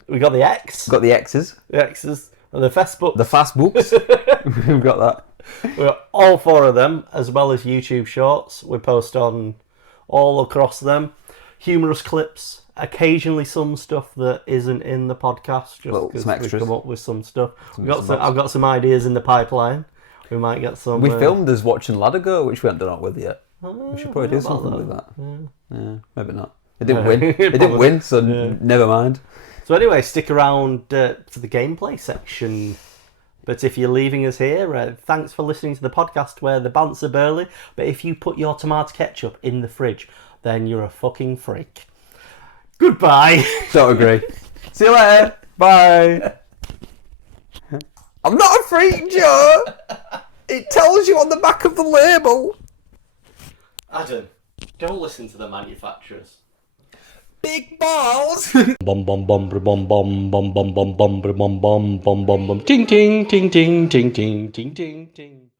We've got the X. Got the X's. The X's. And the Facebook. The fast books. We've got that. We've got all four of them, as well as YouTube Shorts. We post on all across them. Humorous clips. Occasionally some stuff that isn't in the podcast, just because we've come up with some stuff. I've got some ideas in the pipeline. We might get some. We filmed us watching Ladder Go, which we haven't done out with yet. We should probably do something with that. Yeah, maybe not. It didn't win. It didn't win, so never mind. So anyway, stick around for the gameplay section. But if you're leaving us here, thanks for listening to the podcast where the bants are burly. But if you put your tomato ketchup in the fridge, then you're a fucking freak. Goodbye. Don't agree. See you later. Bye. I'm not a freak, Joe. It tells you on the back of the label. Adam, don't listen to the manufacturers. Big balls. Bum bum bum bum bum bum bum bum bum bum bum bum bum bum ting ting ting ting ting ting ting ting ting.